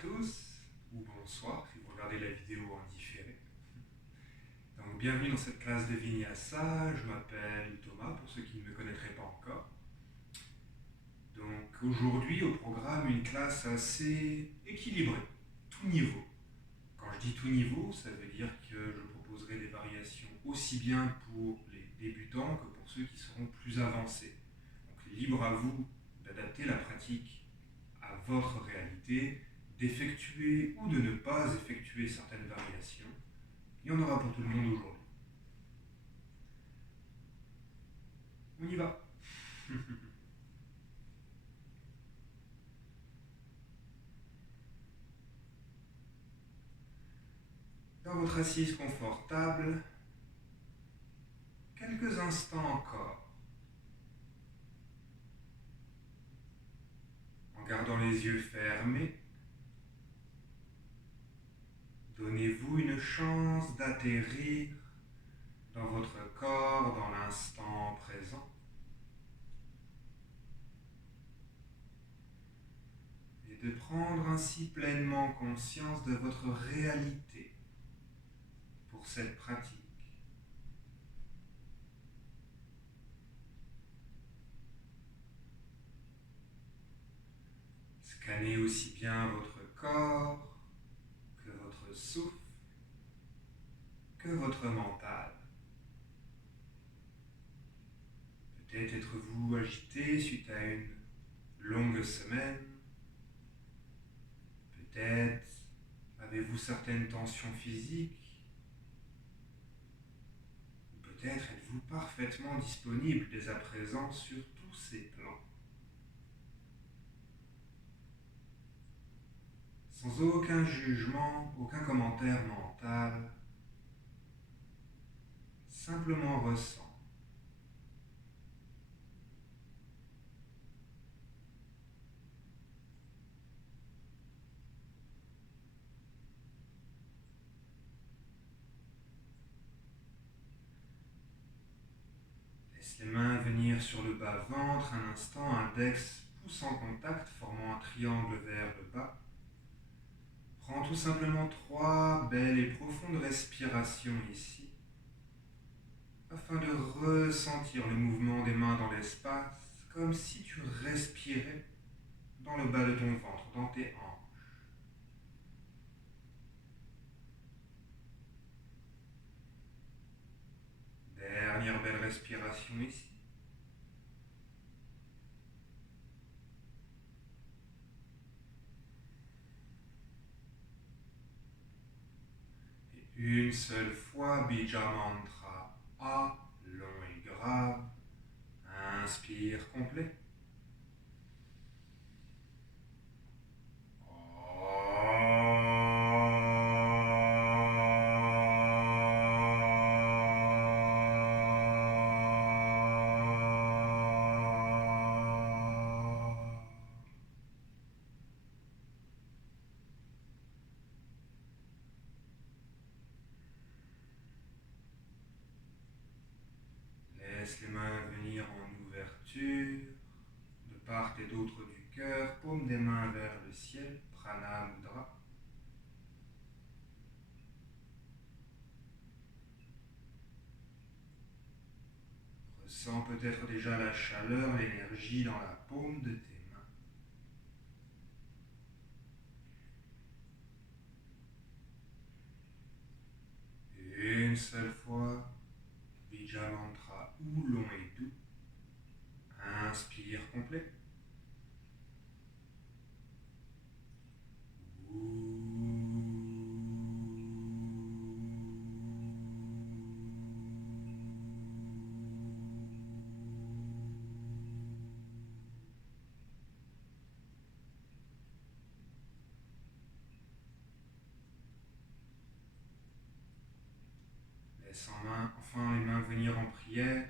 tous, ou bonsoir si vous regardez la vidéo en différé. Donc, bienvenue dans cette classe de Vinyasa. Je m'appelle Thomas pour ceux qui ne me connaîtraient pas encore. Donc aujourd'hui au programme une classe assez équilibrée, tout niveau. Quand je dis tout niveau, ça veut dire que je proposerai des variations aussi bien pour les débutants que pour ceux qui seront plus avancés. Donc libre à vous d'adapter la pratique à votre réalité, d'effectuer ou de ne pas effectuer certaines variations. Il y en aura pour tout le monde aujourd'hui. On y va. Dans votre assise confortable, quelques instants encore, en gardant les yeux fermés. Donnez-vous une chance d'atterrir dans votre corps dans l'instant présent. Et de prendre ainsi pleinement conscience de votre réalité pour cette pratique. Scannez aussi bien votre corps que votre souffle, que votre mental. Peut-être êtes-vous agité suite à une longue semaine. Peut-être avez-vous certaines tensions physiques. Ou peut-être êtes-vous parfaitement disponible dès à présent sur tous ces plans. Sans aucun jugement, aucun commentaire mental. Simplement ressent. Laisse les mains venir sur le bas-ventre un instant, index pouce en contact, formant un triangle vers le bas. Prends tout simplement 3 belles et profondes respirations ici, afin de ressentir le mouvement des mains dans l'espace, comme si tu respirais dans le bas de ton ventre, dans tes hanches. Dernière belle respiration ici. Et une seule fois, Bija Mantra A, long et grave. Inspire complet. Laisse les mains venir en ouverture, de part et d'autre du cœur, paume des mains vers le ciel, Prana Mudra. Ressens peut-être déjà la chaleur, l'énergie dans la paume de tes mains. Une seule fois, Bija Mantra ou long et doux. Inspire complet. Laisse enfin les mains venir en prière.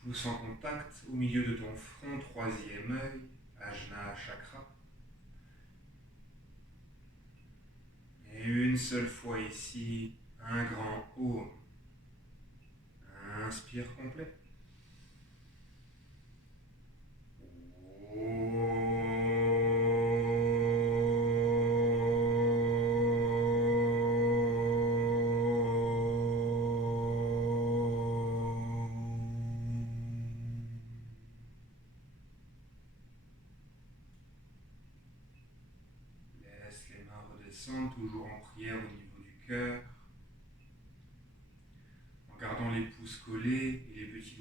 Pouce en contact au milieu de ton front, troisième œil, Ajna Chakra. Et une seule fois ici, un grand Om. Inspire complet. Om.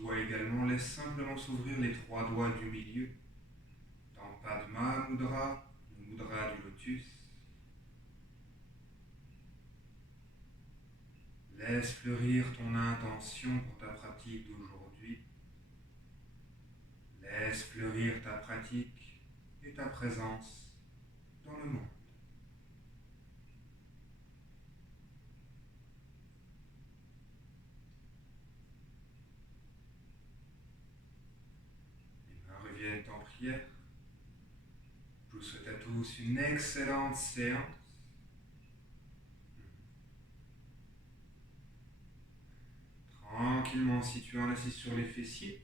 doigts également, laisse simplement s'ouvrir les 3 doigts du milieu. Dans Padma Mudra, le mudra du lotus. Laisse fleurir ton intention pour ta pratique d'aujourd'hui. Laisse fleurir ta pratique et ta présence dans le monde. Les mains reviennent en prière. Je vous souhaite à tous une excellente séance. Tranquillement, si tu en assis sur les fessiers,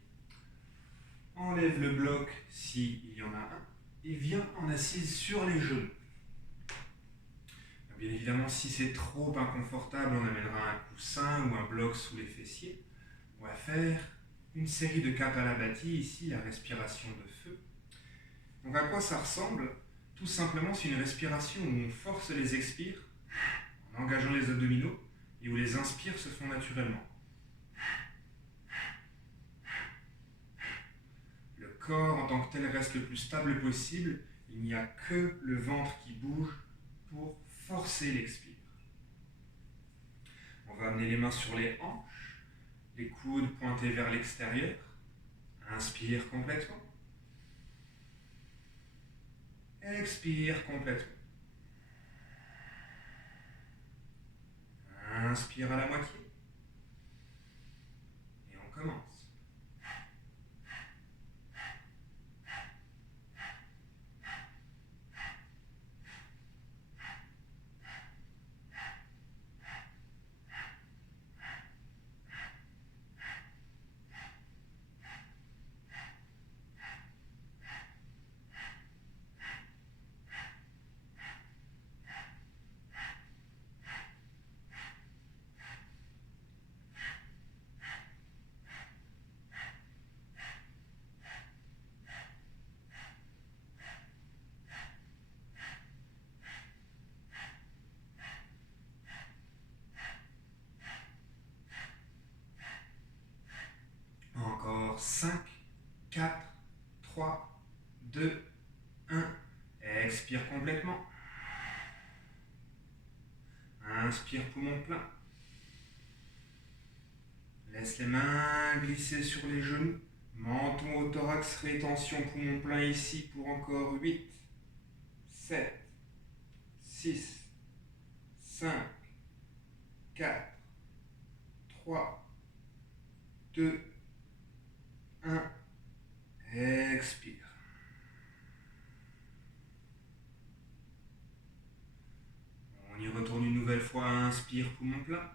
enlève le bloc s'il y en a un et viens en assise sur les genoux. Bien évidemment, si c'est trop inconfortable, on amènera un coussin ou un bloc sous les fessiers. On va faire une série de Kapalabhati ici, la respiration de feu. Donc à quoi ça ressemble? Tout simplement, c'est une respiration où on force les expires en engageant les abdominaux et où les inspires se font naturellement. Le corps en tant que tel reste le plus stable possible. Il n'y a que le ventre qui bouge pour forcer l'expire. On va amener les mains sur les hanches, les coudes pointés vers l'extérieur. Inspire complètement. Expire complètement. Inspire à la moitié. Et on commence. Encore 5, 4, 3, 2, 1. Expire complètement. Inspire poumon plein. Laisse les mains glisser sur les genoux. Menton au thorax, rétention poumon plein ici pour encore 8, 7, 6, 5, 4, 3, 2, 1. Expire. On y retourne une nouvelle fois. Inspire, poumon plein.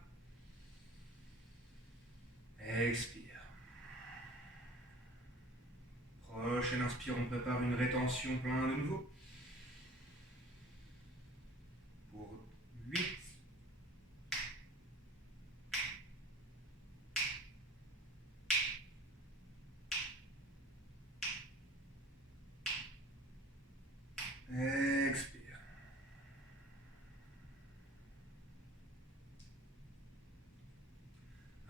Expire. Prochaine inspire, on prépare une rétention plein de nouveau. Pour 8. Expire.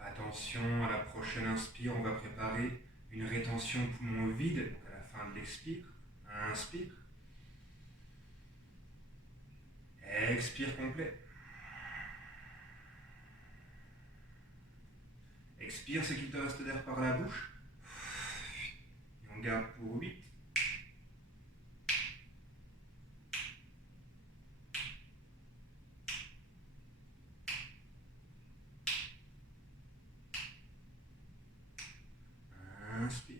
Attention, à la prochaine inspire, on va préparer une rétention poumon vide, donc à la fin de l'expire. Inspire. Expire complet. Expire ce qu'il te reste d'air par la bouche. Et on garde pour 8. Inspire.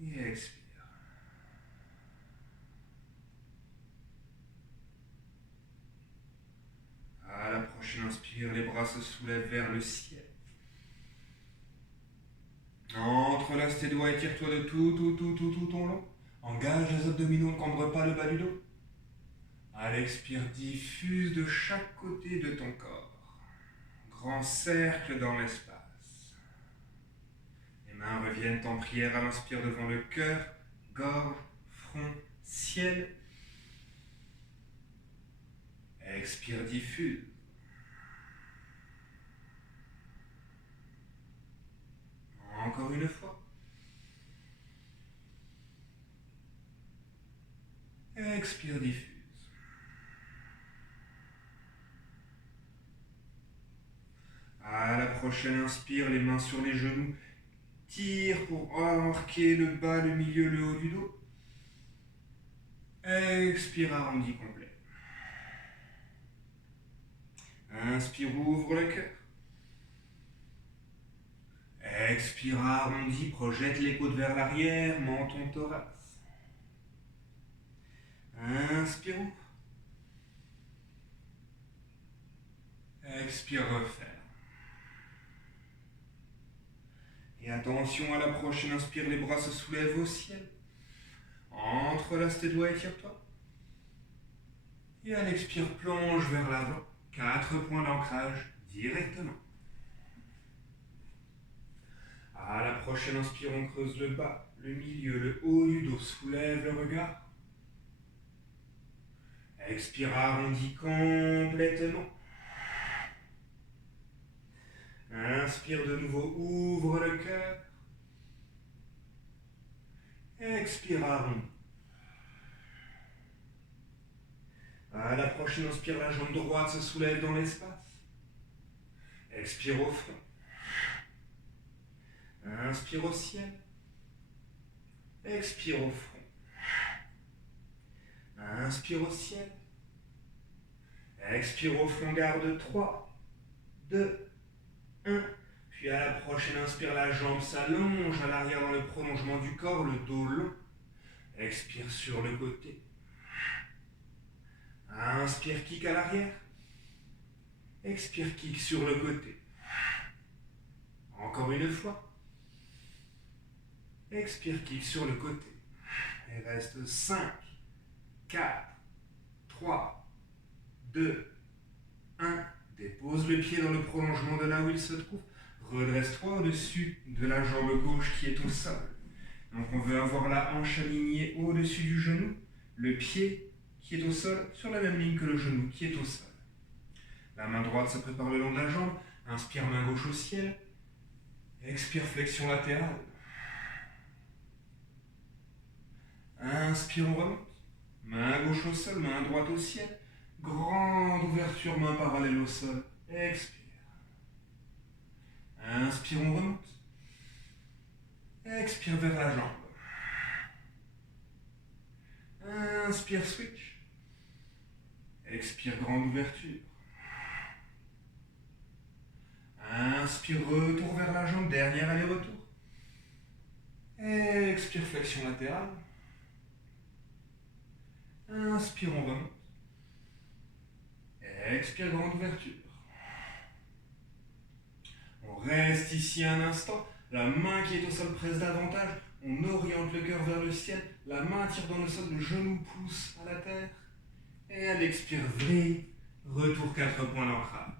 Et expire. À la prochaine inspire, les bras se soulèvent vers le ciel. Entrelace tes doigts, étire-toi de tout ton long. Engage les abdominaux, ne cambre pas le bas du dos. À l'expire, diffuse de chaque côté de ton corps. Grand cercle dans l'espace. Les mains reviennent en prière à l'inspire devant le cœur, gorge, front, ciel. Expire, diffuse. encore une fois. Expire, diffuse. À la prochaine inspire, les mains sur les genoux. Tire pour marquer le bas, le milieu, le haut du dos. Expire, arrondi complet. Inspire, ouvre le cœur. Expire, arrondi, projette les côtes vers l'arrière, menton, thorax. Inspire, ouvre. Expire, referme. Et attention à la prochaine, inspire, les bras se soulèvent au ciel. Entrelace tes doigts, étire-toi. Et à l'expire, plonge vers l'avant. 4 points d'ancrage directement. À la prochaine inspire, on creuse le bas, le milieu, le haut du dos, soulève le regard. Expire, arrondis complètement. Inspire de nouveau, ouvre le cœur. Expire, arrondis. À la prochaine, inspire, la jambe droite se soulève dans l'espace. Expire au front. Inspire au ciel. Expire au front. Inspire au ciel. Expire au front, garde 3, 2, 1. Puis à la prochaine, inspire, la jambe s'allonge à l'arrière dans le prolongement du corps, le dos long. Expire sur le côté. Inspire, kick à l'arrière. Expire, kick sur le côté. Encore une fois. Expire, kick sur le côté. Et reste 5, 4, 3, 2, 1. Dépose le pied dans le prolongement de là où il se trouve. Redresse-toi au-dessus de la jambe gauche qui est au sol. Donc on veut avoir la hanche alignée au-dessus du genou, le pied qui est au sol sur la même ligne que le genou qui est au sol. La main droite se prépare le long de la jambe. Inspire, main gauche au ciel. Expire, flexion latérale. Inspire, on remonte. Main gauche au sol, main droite au ciel. Grande ouverture, main parallèle au sol. Expire. Inspire, on remonte. Expire vers la jambe. Inspire, switch. Expire, grande ouverture. Inspire, retour vers la jambe, dernier aller-retour. Expire, flexion latérale. Inspire, on remonte. Expire, grande ouverture. On reste ici un instant. La main qui est au sol presse davantage. On oriente le cœur vers le ciel. La main tire dans le sol, le genou pousse à la terre. Et elle expire, vrille. Retour 4 points d'ancrage.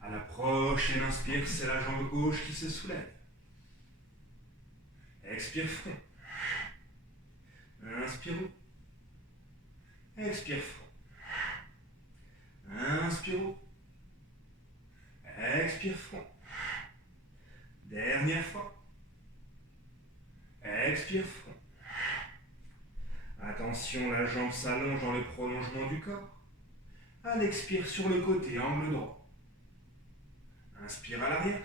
À la prochaine inspire, c'est la jambe gauche qui se soulève. Expire, front. Inspire, haut. Expire, front. Inspire, haut. Expire, front. Dernière fois. Expire, front. Attention, la jambe s'allonge dans le prolongement du corps. À l'expire sur le côté, angle droit. Inspire à l'arrière.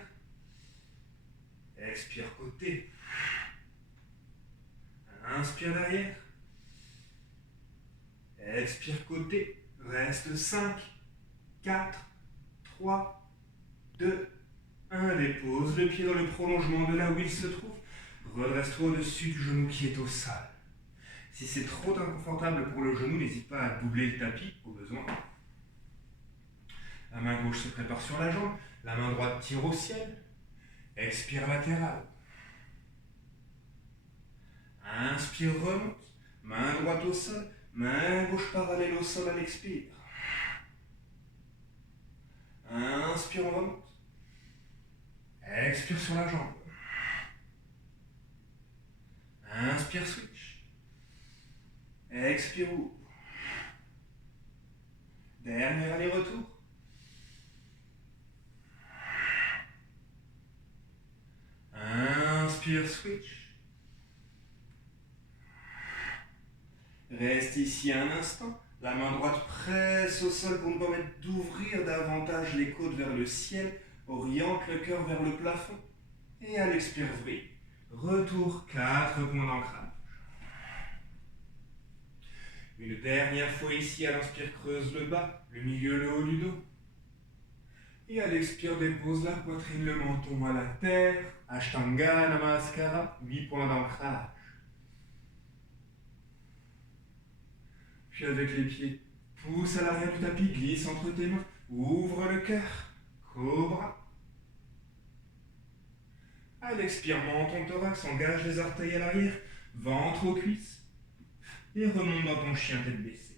Expire côté. Inspire derrière. Expire côté. Reste 5, 4, 3, 2, 1. Dépose le pied dans le prolongement de là où il se trouve. Redresse-toi au-dessus du genou qui est au sol. Si c'est trop inconfortable pour le genou, n'hésite pas à doubler le tapis au besoin. La main gauche se prépare sur la jambe. La main droite tire au ciel. Expire latéral. Inspire, remonte. Main droite au sol. Main gauche parallèle au sol à l'expire. Inspire, on remonte. Expire sur la jambe. Inspire, switch. Expire, ouvre. Dernier aller-retour. inspire, switch. Reste ici un instant. La main droite presse au sol pour nous permettre d'ouvrir davantage les côtes vers le ciel. Oriente le cœur vers le plafond. Et à l'expire, vrille. Retour, 4 points d'ancrage. Une dernière fois ici, à l'inspire, creuse le bas, le milieu, le haut du dos. Et à l'expire, dépose la poitrine, le menton à la terre. Ashtanga Namaskara, 8 points d'ancrage. Puis avec les pieds, pousse à l'arrière du tapis, glisse entre tes mains, ouvre le cœur, cobra. À l'expire, menton thorax, engage les orteils à l'arrière, ventre aux cuisses. Et remonte dans ton chien tête baissée.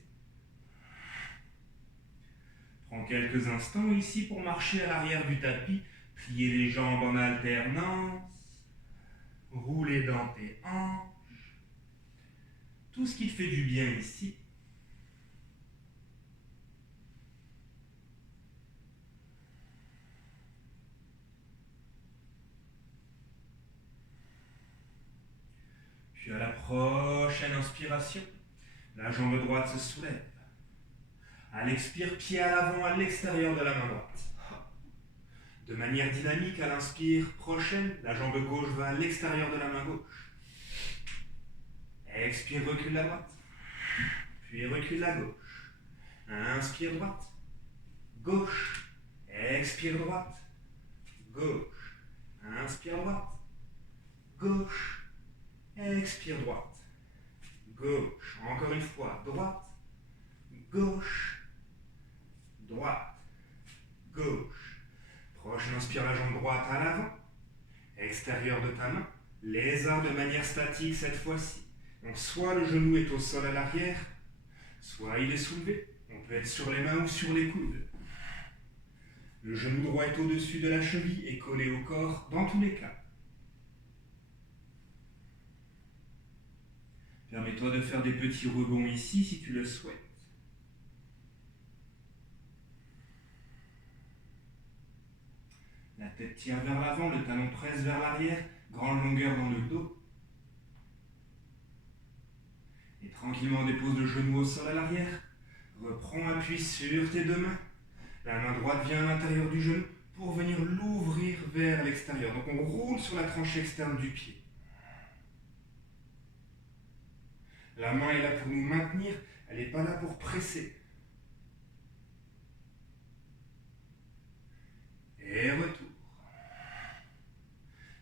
Prends quelques instants ici pour marcher à l'arrière du tapis, plier les jambes en alternance, rouler dans tes hanches. Tout ce qui te fait du bien ici. Puis à la prochaine inspiration, la jambe droite se soulève. À l'expire, pied à l'avant à l'extérieur de la main droite. De manière dynamique, à l'inspire prochaine, la jambe gauche va à l'extérieur de la main gauche. Expire, recule la droite. Puis recule la gauche. Inspire droite. Gauche. Expire droite. Gauche. Inspire droite. Gauche. Expire droite. Gauche. Encore une fois. Droite. Gauche. Droite. Gauche. Prochaine inspire la jambe droite à l'avant. Extérieur de ta main. Lézard de manière statique cette fois-ci. Donc soit le genou est au sol à l'arrière, soit il est soulevé. On peut être sur les mains ou sur les coudes. Le genou droit est au-dessus de la cheville et collé au corps dans tous les cas. Permets-toi de faire des petits rebonds ici si tu le souhaites. La tête tire vers l'avant, le talon presse vers l'arrière, grande longueur dans le dos. Et tranquillement dépose le genou au sol à l'arrière. Reprends appui sur tes deux mains. La main droite vient à l'intérieur du genou pour venir l'ouvrir vers l'extérieur. Donc on roule sur la tranche externe du pied. La main est là pour nous maintenir, elle n'est pas là pour presser. Et retour.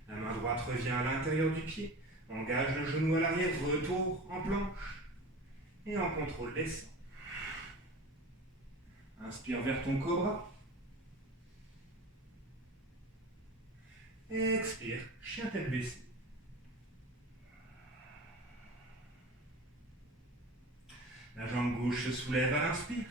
La main droite revient à l'intérieur du pied. Engage le genou à l'arrière, retour en planche. Et en contrôle, descend. Inspire vers ton cobra. Expire, chien tête baissée. La jambe gauche se soulève à l'inspire.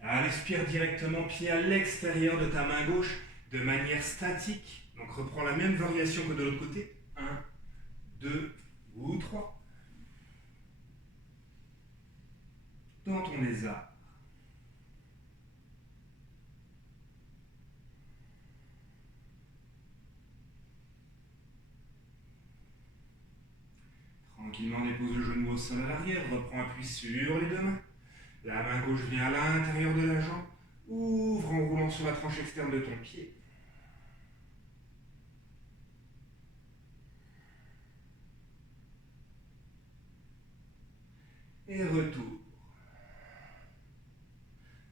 À l'expire, directement pied à l'extérieur de ta main gauche de manière statique. Donc reprends la même variation que de l'autre côté. 1, 2 ou 3. Dans ton lézard. Tranquillement dépose le genou au sol à l'arrière, reprends appui sur les deux mains. La main gauche vient à l'intérieur de la jambe, ouvre en roulant sur la tranche externe de ton pied. Et retour.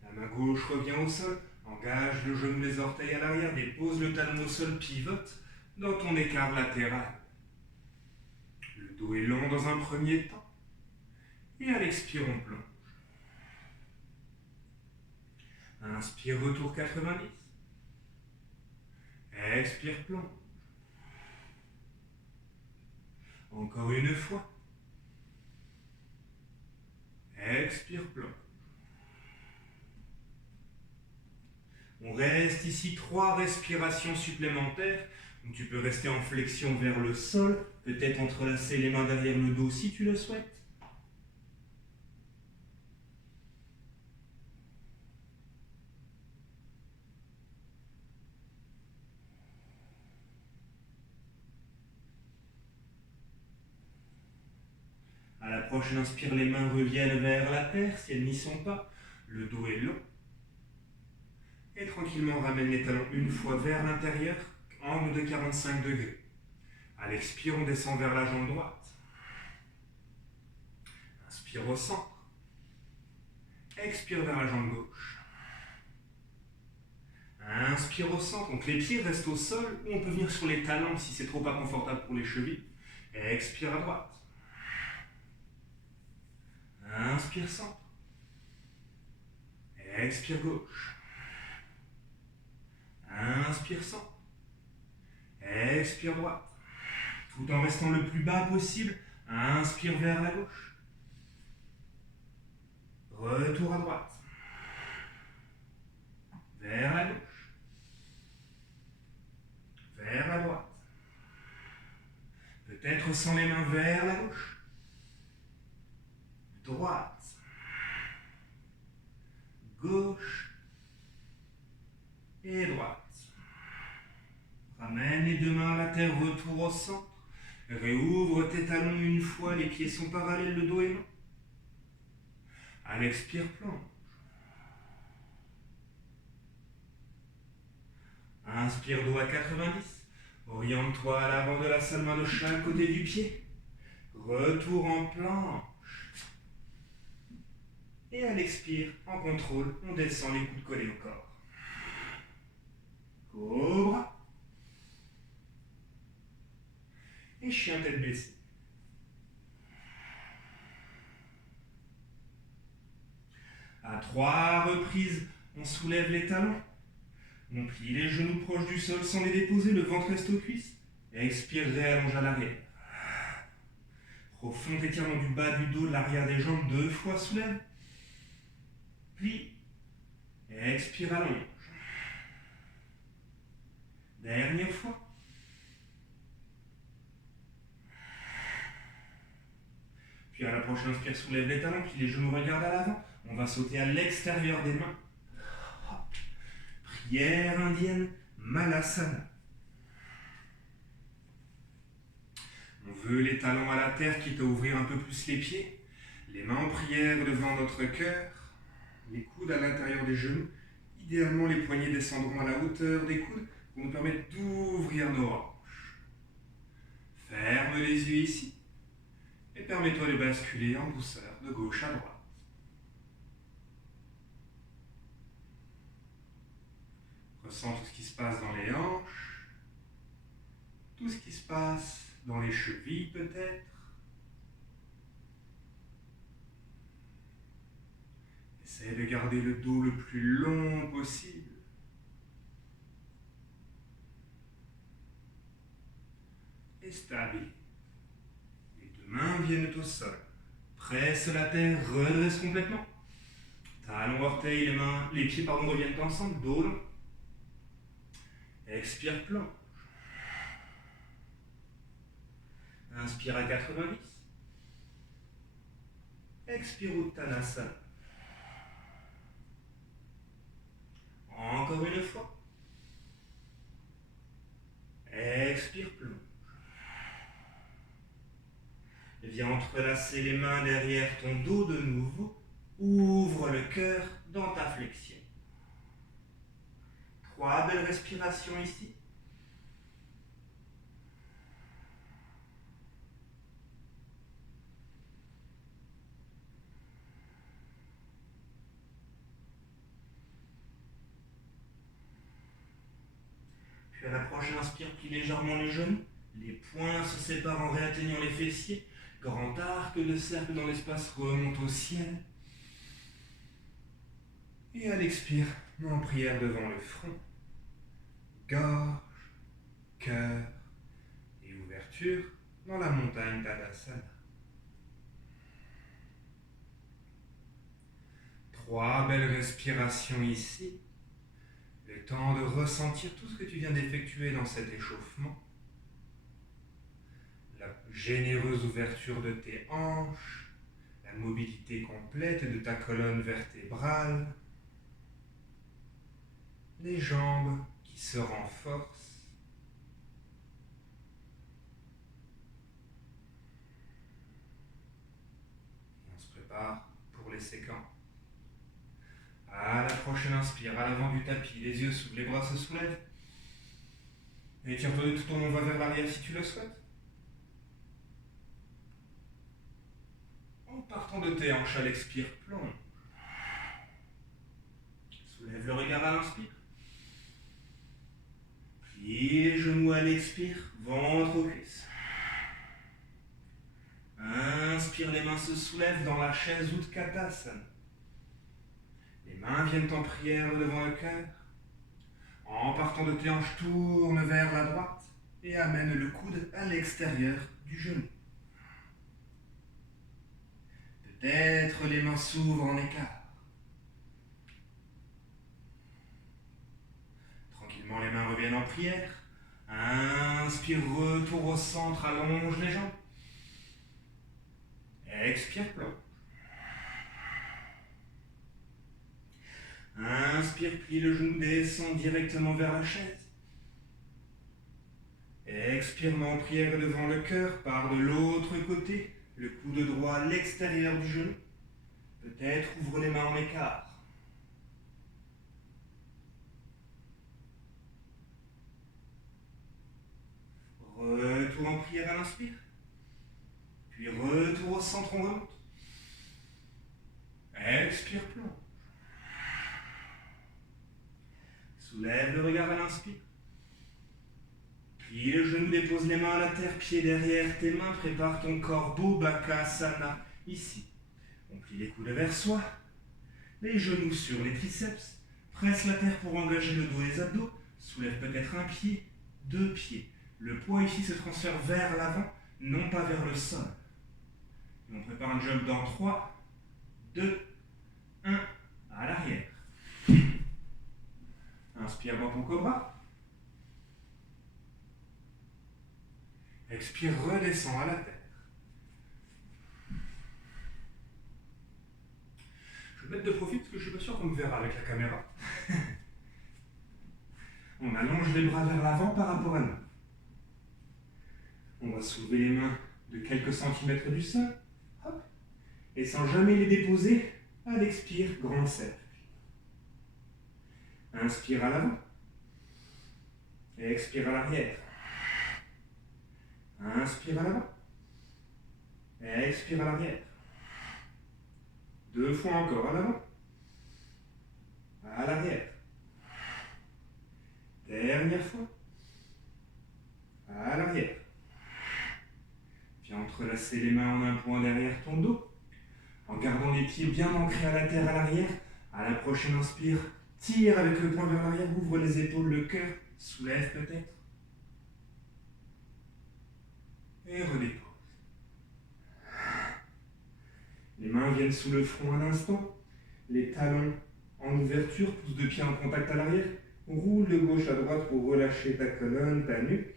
La main gauche revient au sol, engage le genou, les orteils à l'arrière, dépose le talon au sol, pivote dans ton écart latéral. Le dos est long dans un premier temps. Et à l'expire, on plonge. Inspire, retour 90. Expire, plonge. Encore une fois. Expire, plonge. On reste ici 3 respirations supplémentaires. Donc tu peux rester en flexion vers le sol, peut-être entrelacer les mains derrière le dos si tu le souhaites. prochaine inspire, les mains reviennent vers la terre si elles n'y sont pas. Le dos est long. Et tranquillement, ramène les talons une fois vers l'intérieur, angle de 45 degrés. À l'expire, on descend vers la jambe droite. Inspire au centre. Expire vers la jambe gauche. Inspire au centre, donc les pieds restent au sol ou on peut venir sur les talons si c'est trop pas confortable pour les chevilles. Expire à droite. Inspire centre. Expire gauche. Inspire centre. Expire droite. Tout en restant le plus bas possible. Inspire vers la gauche. Retour à droite. Vers la gauche. Vers la droite. Peut-être sans les mains vers la gauche. Droite. Gauche. Et droite. Ramène les deux mains à la terre, retour au centre. Réouvre tes talons une fois, les pieds sont parallèles, le dos est long. À l'expire, plonge. Inspire, dos à 90. Oriente-toi à l'avant de la salle, main de chaque côté du pied. Retour en planche. Et à l'expire, en contrôle, on descend les coudes collés au corps. Cobra. Et chien tête baissée. À 3 reprises, on soulève les talons. On plie les genoux proches du sol sans les déposer, le ventre reste aux cuisses. Expire, réallonge à l'arrière. Profond étirement du bas du dos, de l'arrière des jambes, 2 fois soulève. Plie. Expire, allonge. Dernière fois. Puis à la prochaine inspire, soulève les talons, puis les genoux regardent à l'avant. On va sauter à l'extérieur des mains. Prière indienne, Malasana. On veut les talons à la terre, quitte à ouvrir un peu plus les pieds. Les mains en prière devant notre cœur. Les coudes à l'intérieur des genoux. Idéalement, les poignets descendront à la hauteur des coudes pour nous permettre d'ouvrir nos hanches. Ferme les yeux ici. Et permets-toi de basculer en douceur de gauche à droite. Ressens tout ce qui se passe dans les hanches, tout ce qui se passe dans les chevilles peut-être. Essaie de garder le dos le plus long possible. Et stable. Les deux mains viennent au sol. Presse la terre, redresse complètement. Talons, orteils, les pieds reviennent ensemble, dos long. Expire, plonge. Inspire à 90. Expire, Uttanasana. Encore une fois. Expire, plonge. Viens entrelacer les mains derrière ton dos de nouveau. Ouvre le cœur dans ta flexion. 3 belles respirations ici. Puis à la prochaine inspire, plie légèrement les genoux. Les poings se séparent en réatteignant les fessiers. Grand arc de cercle dans l'espace, remonte au ciel. Et à l'expire, en prière devant le front. Gorge, cœur et ouverture dans la montagne Tadasana. 3 belles respirations ici. Le temps de ressentir tout ce que tu viens d'effectuer dans cet échauffement. La généreuse ouverture de tes hanches, la mobilité complète de ta colonne vertébrale, les jambes qui se renforcent. séquent. À la prochaine inspire, à l'avant du tapis, les yeux s'ouvrent, les bras se soulèvent. Étire-toi de tout ton long, va vers l'arrière si tu le souhaites. En partant de tes hanches à l'expire, plonge. Soulève le regard à l'inspire. Plie les genoux à l'expire, ventre aux cuisses. Inspire, les mains se soulèvent dans la chaise Utkatasana. Les mains viennent en prière devant le cœur. En partant de tes hanches, tourne vers la droite et amène le coude à l'extérieur du genou. Peut-être les mains s'ouvrent en écart. Tranquillement, les mains reviennent en prière. Inspire, retour au centre, allonge les jambes. Expire, plonge. Inspire, plie le genou, descend directement vers la chaise. Expire, main en prière devant le cœur, par de l'autre côté, le coude droit à l'extérieur du genou. Peut-être ouvre les mains en écart. Retour en prière à l'inspire. Puis retour au centre, on remonte. Expire, plonge. Soulève le regard à l'inspire. Plie le genou, dépose les mains à la terre, pied derrière tes mains, prépare ton corbeau, Bakasana, ici. On plie les coudes vers soi, les genoux sur les triceps, presse la terre pour engager le dos et les abdos, soulève peut-être un pied, 2 pieds. Le poids ici se transfère vers l'avant, non pas vers le sol. Et on prépare un jump dans 3, 2, 1, à l'arrière. Inspire dans ton cobra. Expire, redescends à la terre. Je vais mettre de profit parce que je ne suis pas sûr qu'on me verra avec la caméra. On allonge les bras vers l'avant par rapport à nous. On va soulever les mains de quelques centimètres du sol. Hop. Et sans jamais les déposer, à l'expire, grand cercle. Inspire à l'avant. Et expire à l'arrière. Inspire à l'avant. Et expire à l'arrière. 2 fois encore à l'avant. À l'arrière. Dernière fois. À l'arrière. Viens entrelacer les mains en un point derrière ton dos. En gardant les pieds bien ancrés à la terre à l'arrière. À la prochaine inspire, tire avec le poing vers l'arrière, ouvre les épaules, le cœur, soulève peut-être. Et redépose. Les mains viennent sous le front un instant. Les talons en ouverture, pouces de pied en contact à l'arrière. Roule de gauche à droite pour relâcher ta colonne, ta nuque.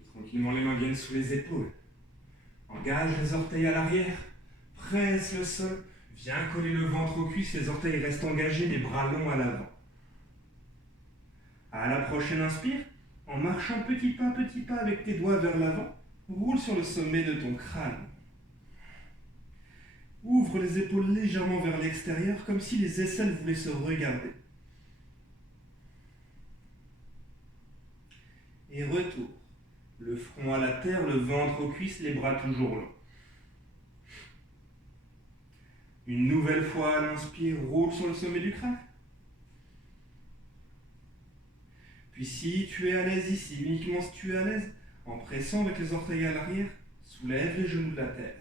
Et tranquillement, les mains viennent sous les épaules. Engage les orteils à l'arrière. Presse le sol. Viens coller le ventre aux cuisses. Les orteils restent engagés, les bras longs à l'avant. À la prochaine inspire, en marchant petit pas avec tes doigts vers l'avant, roule sur le sommet de ton crâne. Ouvre les épaules légèrement vers l'extérieur, comme si les aisselles voulaient se regarder. Et retour. Le front à la terre, le ventre aux cuisses, les bras toujours longs. Une nouvelle fois à l'inspire, roule sur le sommet du crâne. Puis si tu es à l'aise ici, uniquement si tu es à l'aise, en pressant avec les orteils à l'arrière, soulève les genoux de la terre.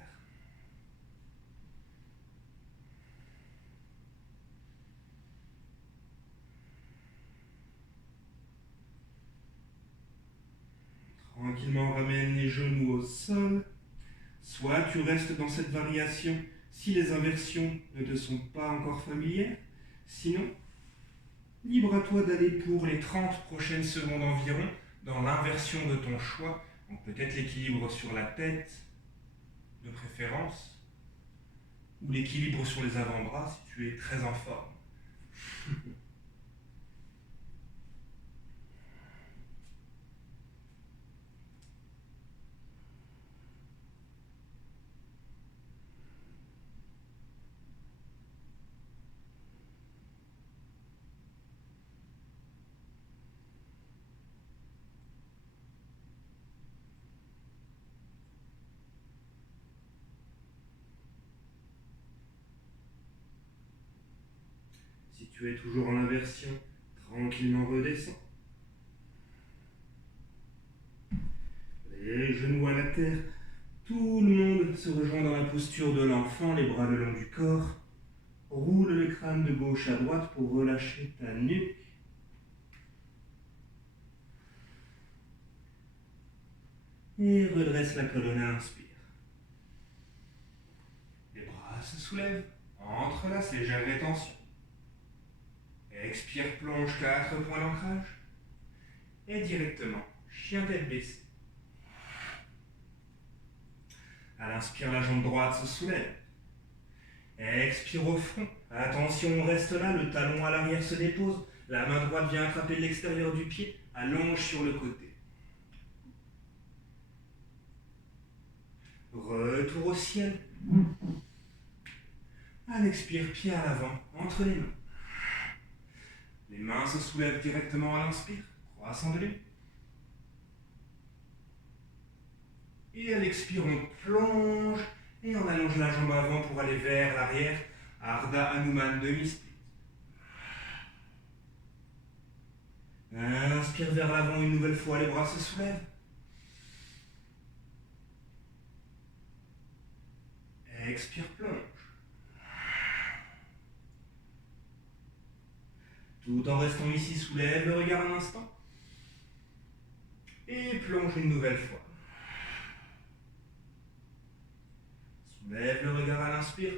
Tranquillement ramène les genoux au sol. Soit tu restes dans cette variation si les inversions ne te sont pas encore familières. Sinon, libre à toi d'aller pour les 30 prochaines secondes environ dans l'inversion de ton choix. Donc peut-être l'équilibre sur la tête de préférence ou l'équilibre sur les avant-bras si tu es très en forme. tu es toujours en inversion, tranquillement redescends. Les genoux à la terre, tout le monde se rejoint dans la posture de l'enfant, les bras le long du corps. Roule le crâne de gauche à droite pour relâcher ta nuque. Et redresse la colonne, inspire. Les bras se soulèvent, entrelace légère rétention. Expire, plonge 4 points d'ancrage. Et directement, chien tête baissée. À l'inspire, la jambe droite se soulève. Expire au front. Attention, on reste là, le talon à l'arrière se dépose. La main droite vient attraper l'extérieur du pied, allonge sur le côté. Retour au ciel. À l'expire, pied à l'avant, entre les mains. Les mains se soulèvent directement à l'inspire, croissant de lune. Et à l'expire, on plonge et on allonge la jambe avant pour aller vers l'arrière. Ardha Hanuman demi-split. Inspire vers l'avant une nouvelle fois, les bras se soulèvent. Expire, plonge. Tout en restant ici, soulève le regard un instant. Et plonge une nouvelle fois. Soulève le regard à l'inspire.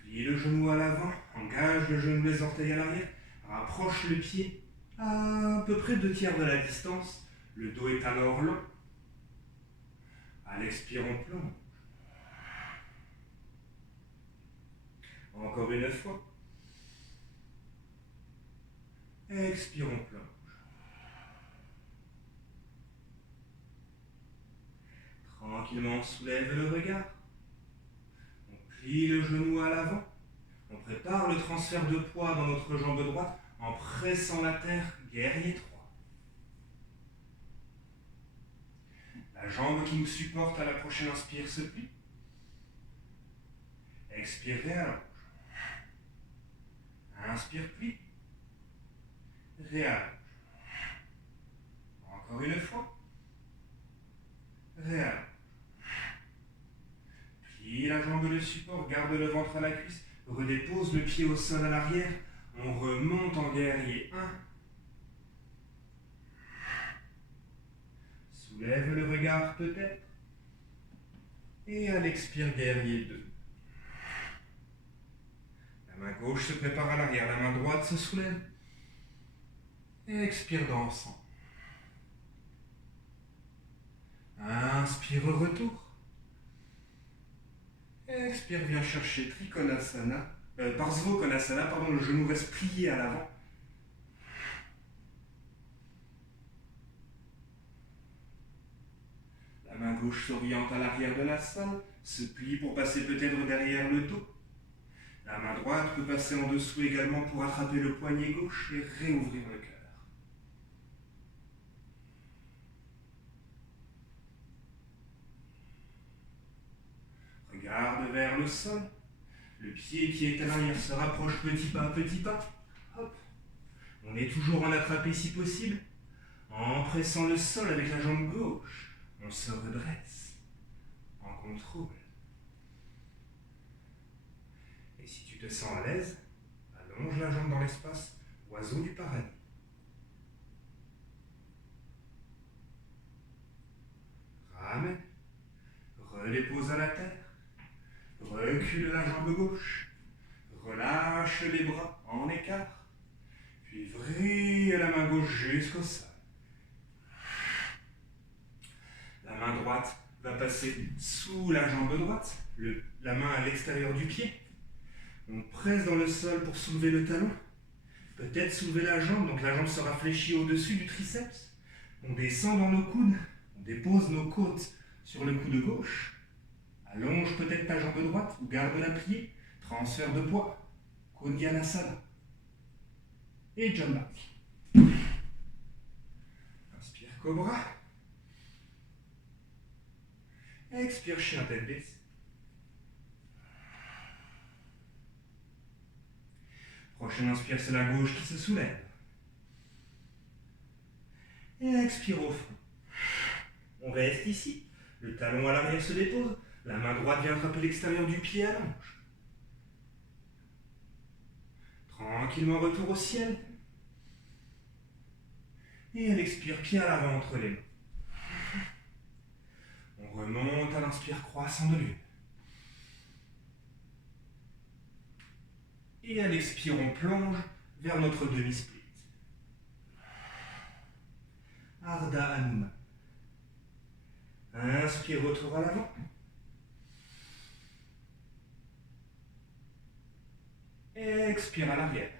Plie le genou à l'avant. Engage le genou, les orteils à l'arrière. Rapproche le pied à peu près 2/3 de la distance. Le dos est alors long. À l'expire, on plonge. Encore une fois. Expire, on plonge. Tranquillement, on soulève le regard. On plie le genou à l'avant. On prépare le transfert de poids dans notre jambe droite en pressant la terre, guerrier 3. La jambe qui nous supporte à la prochaine inspire se plie. Expire, réallonge. Inspire, plie. Réallonge. Encore une fois. Réallonge. Plie la jambe de support, garde le ventre à la cuisse, redépose le pied au sol à l'arrière. On remonte en guerrier 1. Soulève le regard peut-être. Et à l'expire, guerrier 2. La main gauche se prépare à l'arrière, la main droite se soulève. Et expire, dansant. Inspire, retour. Expire, viens chercher Trikonasana. Parsvakonasana, pardon, le genou reste plié à l'avant. La main gauche s'oriente à l'arrière de la salle, se plie pour passer peut-être derrière le dos. La main droite peut passer en dessous également pour attraper le poignet gauche et réouvrir le cœur. Regarde vers le sol. Le pied qui est à l'arrière se rapproche petit pas, petit pas. Hop. On est toujours en attrapé si possible. En pressant le sol avec la jambe gauche, on se redresse en contrôle. Et si tu te sens à l'aise, allonge la jambe dans l'espace, oiseau du paradis. Ramène, redépose à la terre, recule la jambe gauche, relâche les bras en écart, puis vrille la main gauche jusqu'au sol. La main droite va passer sous la jambe droite, la main à l'extérieur du pied. On presse dans le sol pour soulever le talon. Peut-être soulever la jambe, donc la jambe sera fléchie au-dessus du triceps. On descend dans nos coudes, on dépose nos côtes sur le coude gauche. Allonge peut-être ta jambe droite ou garde-la pliée. Transfert de poids. Kondyanasana. Et jump back. Inspire, cobra. Expire, chien tête baissée. Prochaine inspire, c'est la gauche qui se soulève. Et expire au fond. On reste ici. Le talon à l'arrière se dépose. La main droite vient attraper l'extérieur du pied à l'ange. Tranquillement, retour au ciel. Et elle expire, pied à l'avant entre les mains. On remonte à l'inspire, croissant de lune. Et à l'expire, on plonge vers notre demi-split. Ardha Hanuman. Inspire, retour à l'avant. Expire à l'arrière.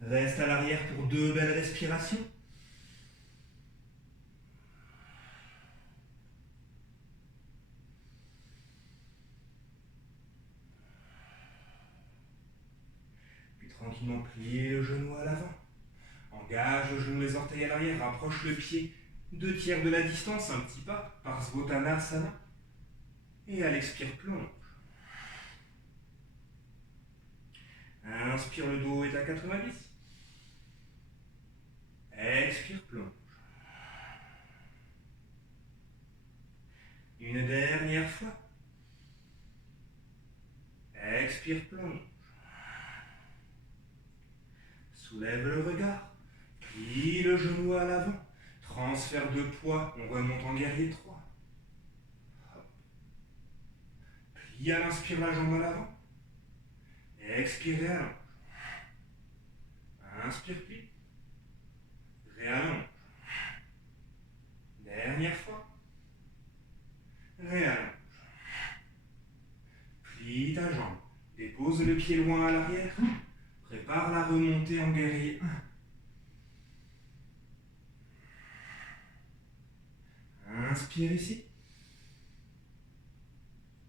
Reste à l'arrière pour 2 belles respirations. Puis tranquillement plier le genou à l'avant. Engage le genou, les orteils à l'arrière, rapproche le pied 2/3 de la distance, un petit pas, par Svanasana. Et à l'expire, plonge. Inspire, le dos est à 90. Expire, plonge. Une dernière fois. Expire, plonge. Soulève le regard. Plie le genou à l'avant. Transfert de poids. On remonte en guerrier 3. Hop. Plie à l'inspire la jambe à l'avant. Expire, réallonge. Inspire, plie. Réallonge. Dernière fois. Réallonge. Plie ta jambe. Dépose le pied loin à l'arrière. Prépare la remontée en guerrier 1. Inspire ici.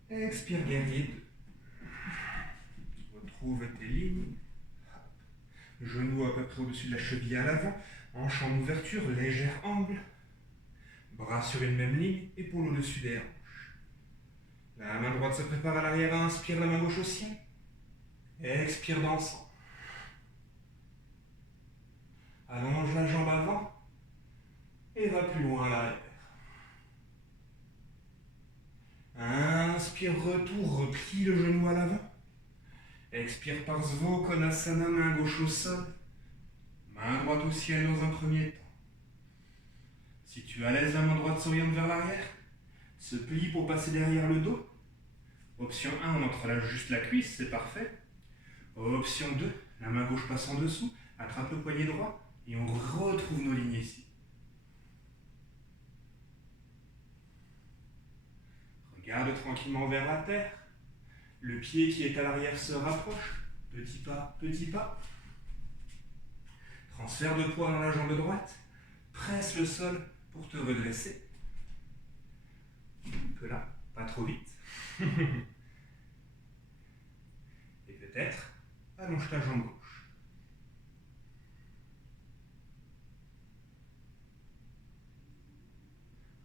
Expire, guerrier 2. Retrouve tes lignes. Genou à peu près au-dessus de la cheville à l'avant. Hanche en ouverture, légère angle. Bras sur une même ligne, épaule au-dessus des hanches. La main droite se prépare à l'arrière, inspire la main gauche au ciel. Expire dansant. Allonge la jambe avant et va plus loin à l'arrière. Inspire, retour, replie le genou à l'avant. Expire par Svanasana, main gauche au sol. Main droite au ciel dans un premier temps. Si tu es à l'aise, la main droite s'oriente vers l'arrière. Se plie pour passer derrière le dos. Option 1, on entrelâche juste la cuisse, c'est parfait. Option 2, la main gauche passe en dessous, attrape le poignet droit et on retrouve nos lignes ici. Regarde tranquillement vers la terre. Le pied qui est à l'arrière se rapproche. Petit pas, petit pas. Transfert de poids dans la jambe droite. Presse le sol pour te redresser. Un peu là, pas trop vite. Et peut-être, allonge ta jambe gauche.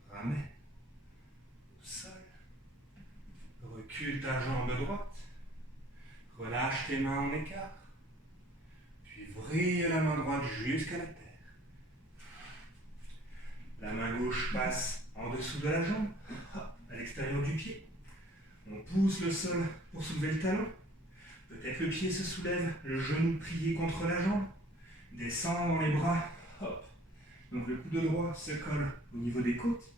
Ramène au sol. Recule ta jambe droite. Relâche tes mains en écart. Puis vrille la main droite jusqu'à la terre. La main gauche passe en dessous de la jambe, à l'extérieur du pied. On pousse le sol pour soulever le talon. Peut-être le pied se soulève, le genou plié contre la jambe. Descend dans les bras. Hop. Donc le coude droit se colle au niveau des côtes.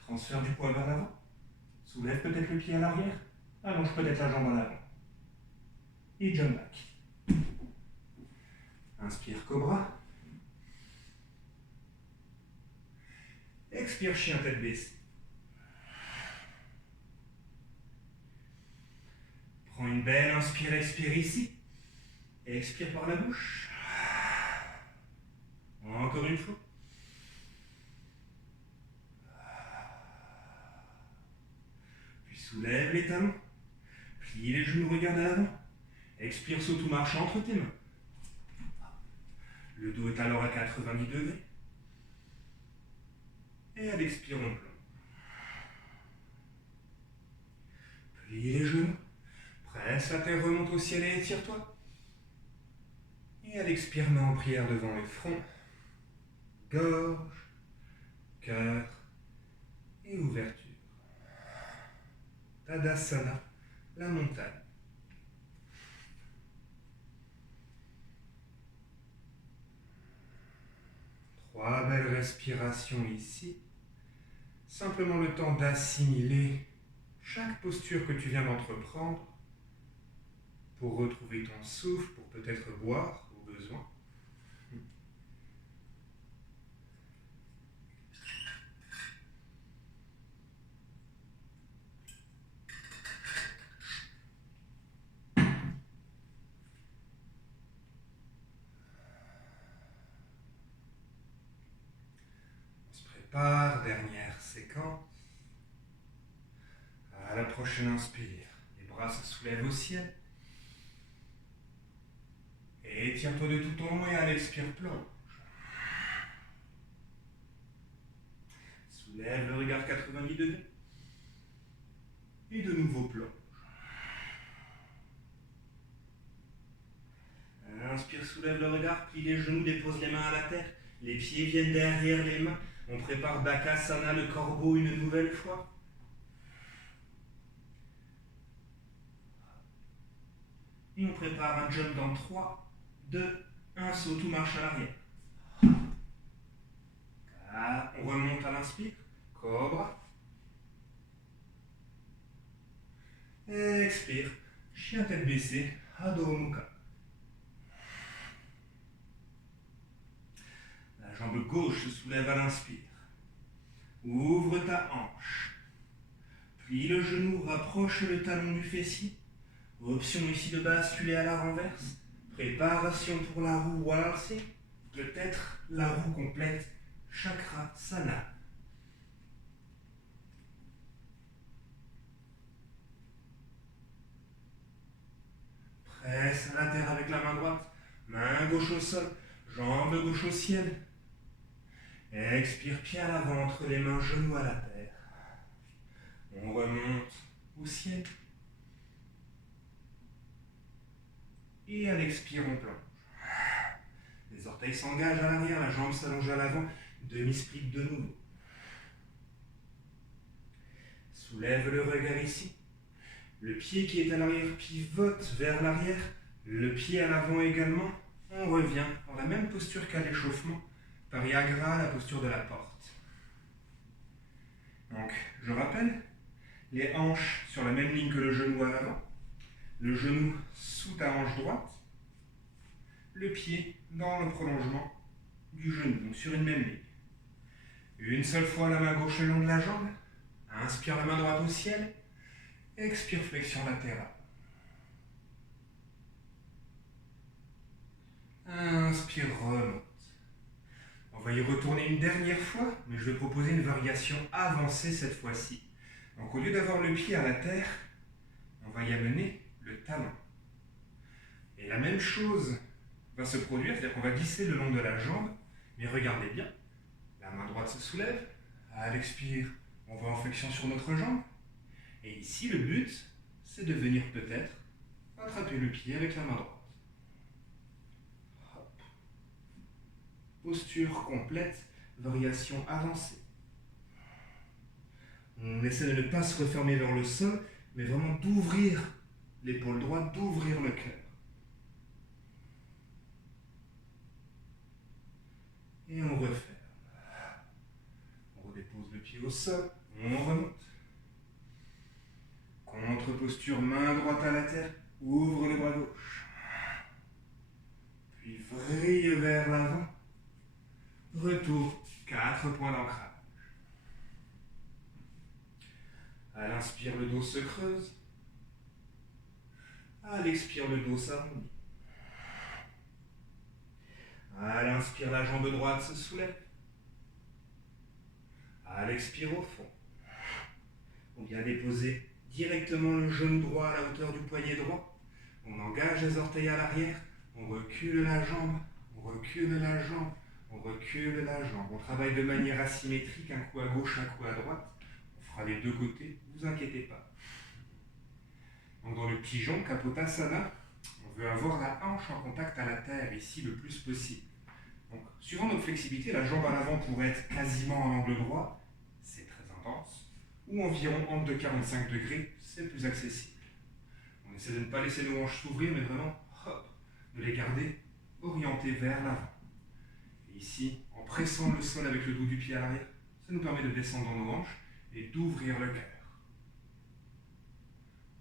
Transfert du poids vers l'avant. Soulève peut-être le pied à l'arrière. Allonge peut-être la jambe à l'avant. Et jump back. Inspire cobra. Expire chien tête baissée. Prends une belle inspire, expire ici. Et expire par la bouche. Encore une fois. Puis soulève les talons. Plie les genoux, regarde à l'avant. Expire, saute ou marche entre tes mains. Le dos est alors à 90 degrés. Et à l'expire, on plonge. Plie les genoux. Laisse la terre remonte au ciel et étire-toi. Et à l'expire, main en prière devant le front. Gorge, cœur et ouverture. Tadasana, la montagne. 3 belles respirations ici. Simplement le temps d'assimiler chaque posture que tu viens d'entreprendre pour retrouver ton souffle, pour peut-être boire au besoin. On se prépare, dernière séquence. À la prochaine inspire, les bras se soulèvent au ciel. Et tiens-toi de tout ton long et à l'expire, plonge. Soulève le regard 90 degrés. Et de nouveau plonge. Inspire, soulève le regard, plie les genoux, dépose les mains à la terre. Les pieds viennent derrière les mains. On prépare Bakasana, le corbeau, une nouvelle fois. Et on prépare un jump dans 3, 2, 1, saut ou marche à l'arrière. On remonte à l'inspire, cobra. Expire, chien tête baissée, Adho Mukha. La jambe gauche se soulève à l'inspire. Ouvre ta hanche. Plie le genou, rapproche le talon du fessier. Option ici de basculer à la renverse. Préparation pour la roue Walsi. Peut-être la roue complète. Chakra Sana. Presse à la terre avec la main droite. Main gauche au sol. Jambe gauche au ciel. Expire, pied à l'avant entre les mains, genoux à la terre. On remonte au ciel. Et à l'expire, on plonge. Les orteils s'engagent à l'arrière, la jambe s'allonge à l'avant. Demi-split de nouveau. Soulève le regard ici. Le pied qui est à l'arrière pivote vers l'arrière. Le pied à l'avant également. On revient dans la même posture qu'à l'échauffement. Pariagra, la posture de la porte. Donc, je rappelle, les hanches sur la même ligne que le genou à l'avant. Le genou sous ta hanche droite. Le pied dans le prolongement du genou, donc sur une même ligne. Une seule fois la main gauche le long de la jambe. Inspire la main droite au ciel. Expire, flexion latérale. Inspire, remonte. On va y retourner une dernière fois, mais je vais proposer une variation avancée cette fois-ci. Donc au lieu d'avoir le pied à la terre, on va y amener le talon. Et la même chose va se produire, c'est-à-dire qu'on va glisser le long de la jambe, mais regardez bien, la main droite se soulève, à l'expire, on va en flexion sur notre jambe, et ici le but, c'est de venir peut-être attraper le pied avec la main droite. Hop. Posture complète, variation avancée. On essaie de ne pas se refermer vers le sol, mais vraiment d'ouvrir l'épaule droite, d'ouvrir le cœur. Et on referme. On redépose le pied au sol, on remonte. Contre-posture, main droite à la terre, ouvre le bras gauche. Puis vrille vers l'avant. Retour, 4 points d'ancrage. À l'inspire, le dos se creuse. À l'expire, le dos s'arrondit. À l'inspire, la jambe droite se soulève. À l'expire, au fond. On vient déposer directement le genou droit à la hauteur du poignet droit. On engage les orteils à l'arrière. On recule la jambe. On recule la jambe. On recule la jambe. On travaille de manière asymétrique, un coup à gauche, un coup à droite. On fera les deux côtés, ne vous inquiétez pas. Donc dans le pigeon, Kapotasana, on veut avoir la hanche en contact à la terre, ici, le plus possible. Donc, suivant notre flexibilité, la jambe à l'avant pourrait être quasiment à l'angle droit, c'est très intense, ou environ angle de 45 degrés, c'est plus accessible. On essaie de ne pas laisser nos hanches s'ouvrir, mais vraiment, hop, de les garder orientées vers l'avant. Et ici, en pressant le sol avec le dos du pied à l'arrière, ça nous permet de descendre dans nos hanches et d'ouvrir le cœur.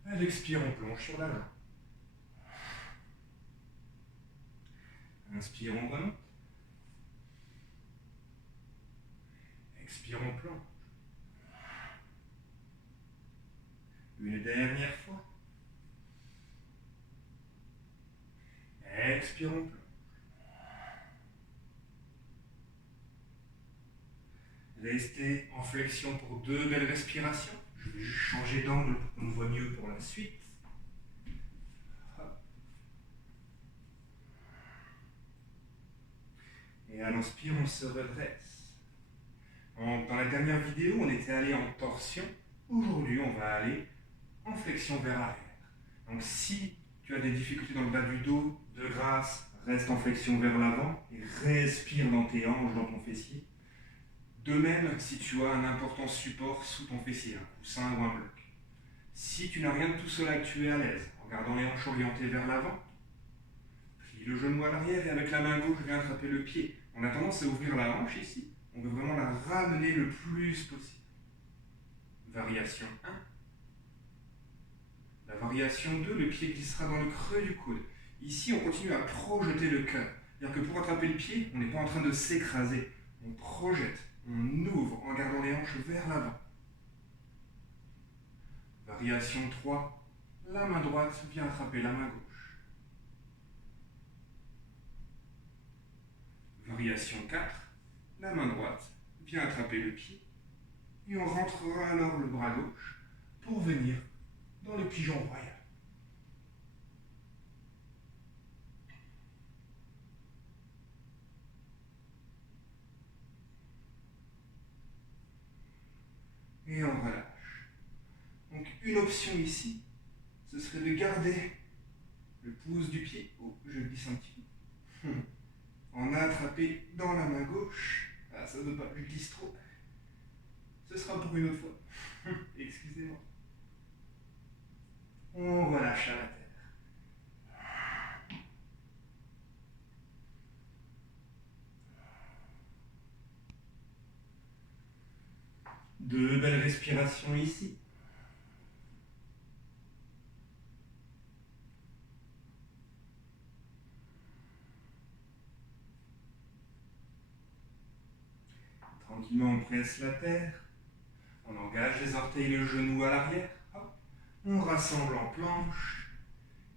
À l'expire, on plonge sur la jambe. Inspire, on remonte. Expire, on plonge. Une dernière fois. Expire, on plonge. Restez en flexion pour 2 belles respirations. Je vais juste changer d'angle pour qu'on me voit mieux pour la suite. Hop. Et à l'inspire, on se redresse. Dans la dernière vidéo, on était allé en torsion. Aujourd'hui, on va aller en flexion vers l'arrière. Donc si tu as des difficultés dans le bas du dos, de grâce, reste en flexion vers l'avant et respire dans tes hanches, dans ton fessier. De même, si tu as un important support sous ton fessier, un coussin ou un bloc. Si tu n'as rien de tout cela et que tu es à l'aise, en gardant les hanches orientées vers l'avant, plie le genou à l'arrière et avec la main gauche, viens attraper le pied. On a tendance à ouvrir la hanche ici. On veut vraiment la ramener le plus possible. Variation 1. La variation 2, le pied glissera dans le creux du coude. Ici, on continue à projeter le cœur. C'est-à-dire que pour attraper le pied, on n'est pas en train de s'écraser. On projette, on ouvre en gardant les hanches vers l'avant. Variation 3, la main droite vient attraper la main gauche. Variation 4, la main droite vient attraper le pied. Et on rentrera alors le bras gauche pour venir dans le pigeon royal. Et on relâche. Donc une option ici, ce serait de garder le pouce du pied, oh je glisse un petit peu, on a attrapé dans la main gauche, ah ça ne veut pas, je glisse trop, ce sera pour une autre fois, excusez-moi. On relâche à la terre. Deux belles respirations ici. Tranquillement, on presse la terre. On engage les orteils et le genou à l'arrière. On rassemble en planche.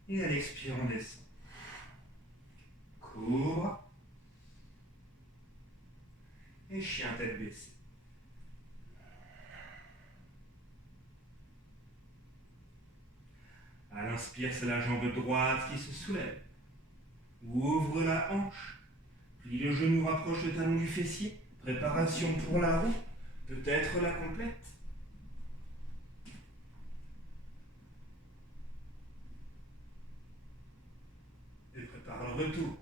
Et à l'expire, on descend. Courbe. Et chien tête baissée. À l'inspire, c'est la jambe droite qui se soulève. Ouvre la hanche. Plie le genou, rapproche le talon du fessier. Préparation pour la roue. Peut-être la complète. Et prépare le retour.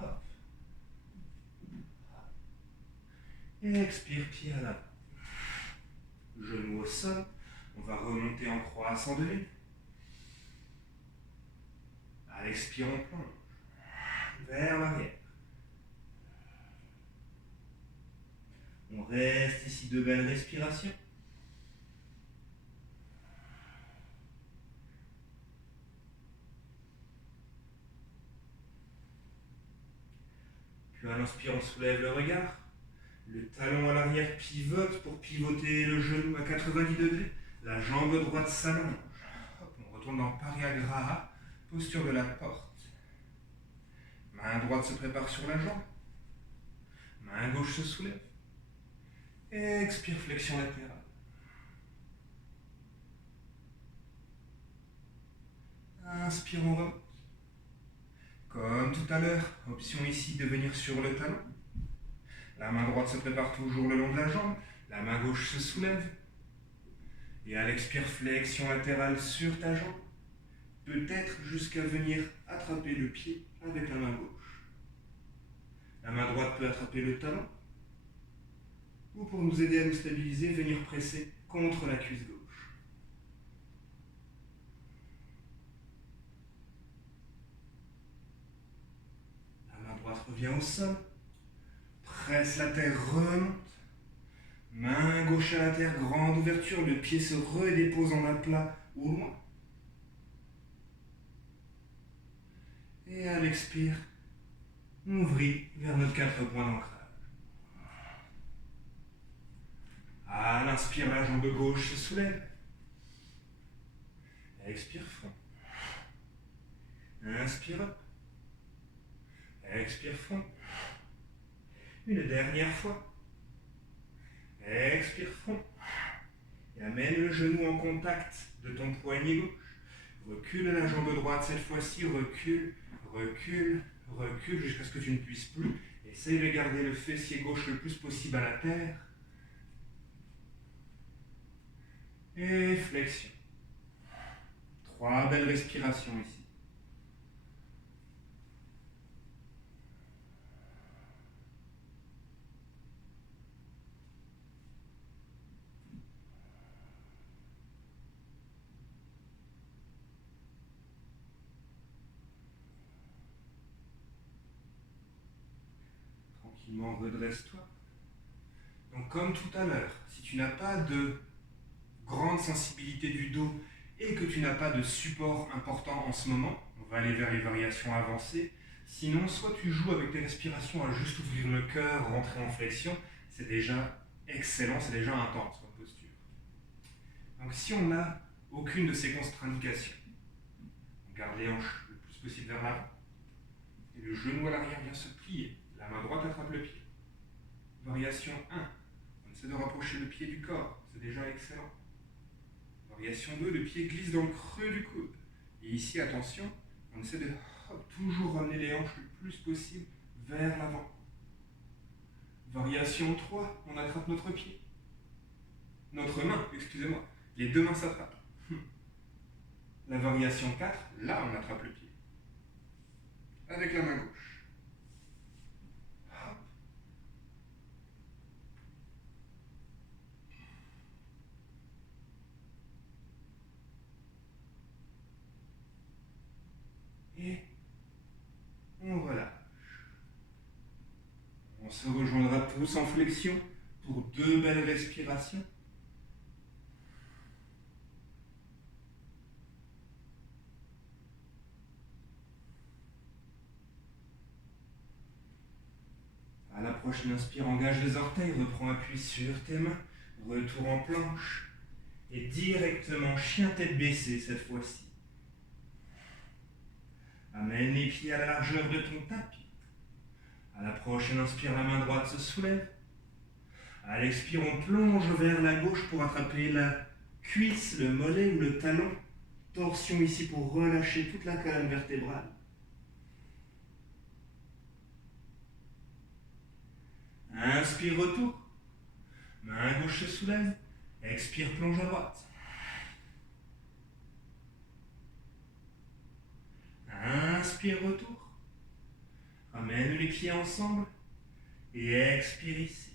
Hop. Et expire, pied à l'avant. Genou au sol. On va remonter en croix ascendée. À l'expire, on plonge vers l'arrière. On reste ici de belles respirations. Puis à l'inspire, on soulève le regard. Le talon à l'arrière pivote pour pivoter le genou à 90 degrés. La jambe droite s'allonge. On retourne dans Pariagraha, posture de la porte. Main droite se prépare sur la jambe. Main gauche se soulève. Expire, flexion latérale. Inspire, on remonte. Comme tout à l'heure, option ici de venir sur le talon. La main droite se prépare toujours le long de la jambe. La main gauche se soulève. Et à l'expire, flexion latérale sur ta jambe. Peut-être jusqu'à venir attraper le pied avec la main gauche. La main droite peut attraper le talon. Ou pour nous aider à nous stabiliser, venir presser contre la cuisse gauche. La main droite revient au sol. Presse la terre, remonte. Main gauche à la terre, grande ouverture. Le pied se redépose en aplat ou loin. Et à l'expire, ouvrir vers nos 4 points d'ancrage. À l'inspire, la jambe gauche se soulève. Expire, front. Inspire, up. Expire, front. Une dernière fois. Expire, front. Et amène le genou en contact de ton poignet gauche. Recule la jambe droite cette fois-ci. Recule, recule, recule jusqu'à ce que tu ne puisses plus. Essaye de garder le fessier gauche le plus possible à la terre. Et flexion. 3 belles respirations ici. Tranquillement, redresse-toi. Donc comme tout à l'heure, si tu n'as pas de grande sensibilité du dos et que tu n'as pas de support important en ce moment, on va aller vers les variations avancées. Sinon, soit tu joues avec tes respirations à juste ouvrir le cœur, rentrer en flexion, c'est déjà excellent, c'est déjà intense comme posture. Donc si on n'a aucune de ces contre-indications, on garde les hanches le plus possible vers l'avant, et le genou à l'arrière vient se plier, la main droite attrape le pied. Variation 1, on essaie de rapprocher le pied du corps, c'est déjà excellent. Variation 2, le pied glisse dans le creux du coude. Et ici, attention, on essaie de toujours ramener les hanches le plus possible vers l'avant. Variation 3, on attrape notre pied. Notre main, excusez-moi. Les deux mains s'attrapent. La variation 4, là, on attrape le pied. Avec la main gauche. Hop. Et on relâche. On se rejoindra tous en flexion pour 2 belles respirations. À la prochaine inspire, engage les orteils, reprends appui sur tes mains, retour en planche et directement chien tête baissée cette fois-ci. Amène les pieds à la largeur de ton tapis. À la prochaine inspire, la main droite se soulève. À l'expire, on plonge vers la gauche pour attraper la cuisse, le mollet ou le talon. Torsion ici pour relâcher toute la colonne vertébrale. Inspire, retour. Main gauche se soulève. Expire, plonge à droite. Inspire, retour. Ramène les pieds ensemble. Et expire ici.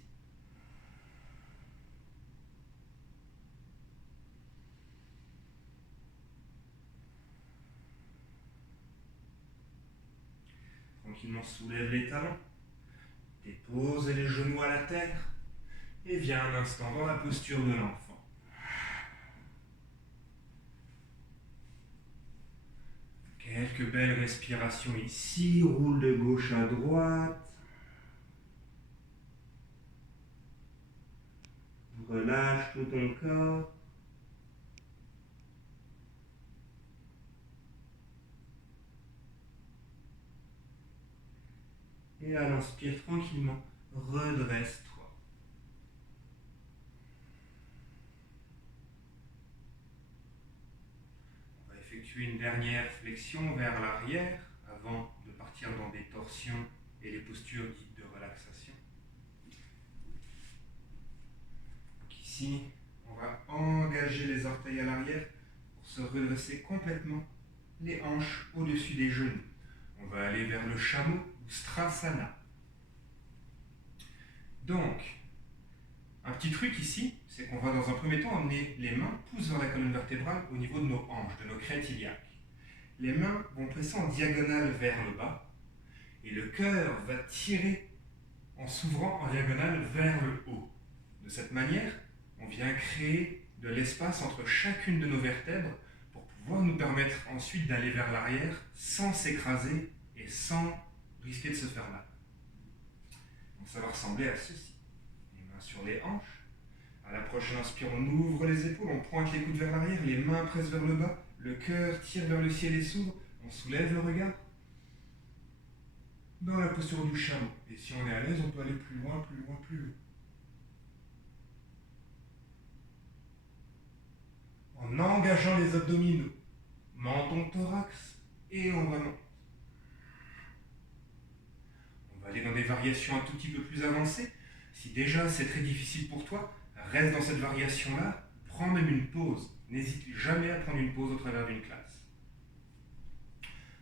Tranquillement soulève les talons. Dépose les genoux à la terre. Et viens un instant dans la posture de l'enfant. Quelques belles respirations ici. Roule de gauche à droite. Relâche tout ton corps. Et à l'inspire tranquillement, redresse-toi. On va effectuer une dernière flexion vers l'arrière avant de partir dans des torsions et les postures dites de relaxation. Donc ici, on On va engager les orteils à l'arrière pour se redresser complètement, les hanches au-dessus des genoux. On va aller vers le chameau ou strasana. Donc, un petit truc ici, c'est qu'on va dans un premier temps emmener les mains poussent vers la colonne vertébrale au niveau de nos hanches, de nos crêtes iliaques. Les mains vont presser en diagonale vers le bas et le cœur va tirer en s'ouvrant en diagonale vers le haut. De cette manière, on vient créer de l'espace entre chacune de nos vertèbres pour pouvoir nous permettre ensuite d'aller vers l'arrière sans s'écraser et sans risquer de se faire mal. Donc ça va ressembler à ceci. Les mains sur les hanches. À la prochaine inspire, on ouvre les épaules, on pointe les coudes vers l'arrière, les mains pressent vers le bas, le cœur tire vers le ciel et s'ouvre, on soulève le regard dans la posture du chameau. Et si on est à l'aise, on peut aller plus loin, plus loin, plus loin. En engageant les abdominaux, menton, thorax, et on remonte. On va aller dans des variations un tout petit peu plus avancées. Si déjà c'est très difficile pour toi, reste dans cette variation-là, prends même une pause. N'hésite jamais à prendre une pause au travers d'une classe.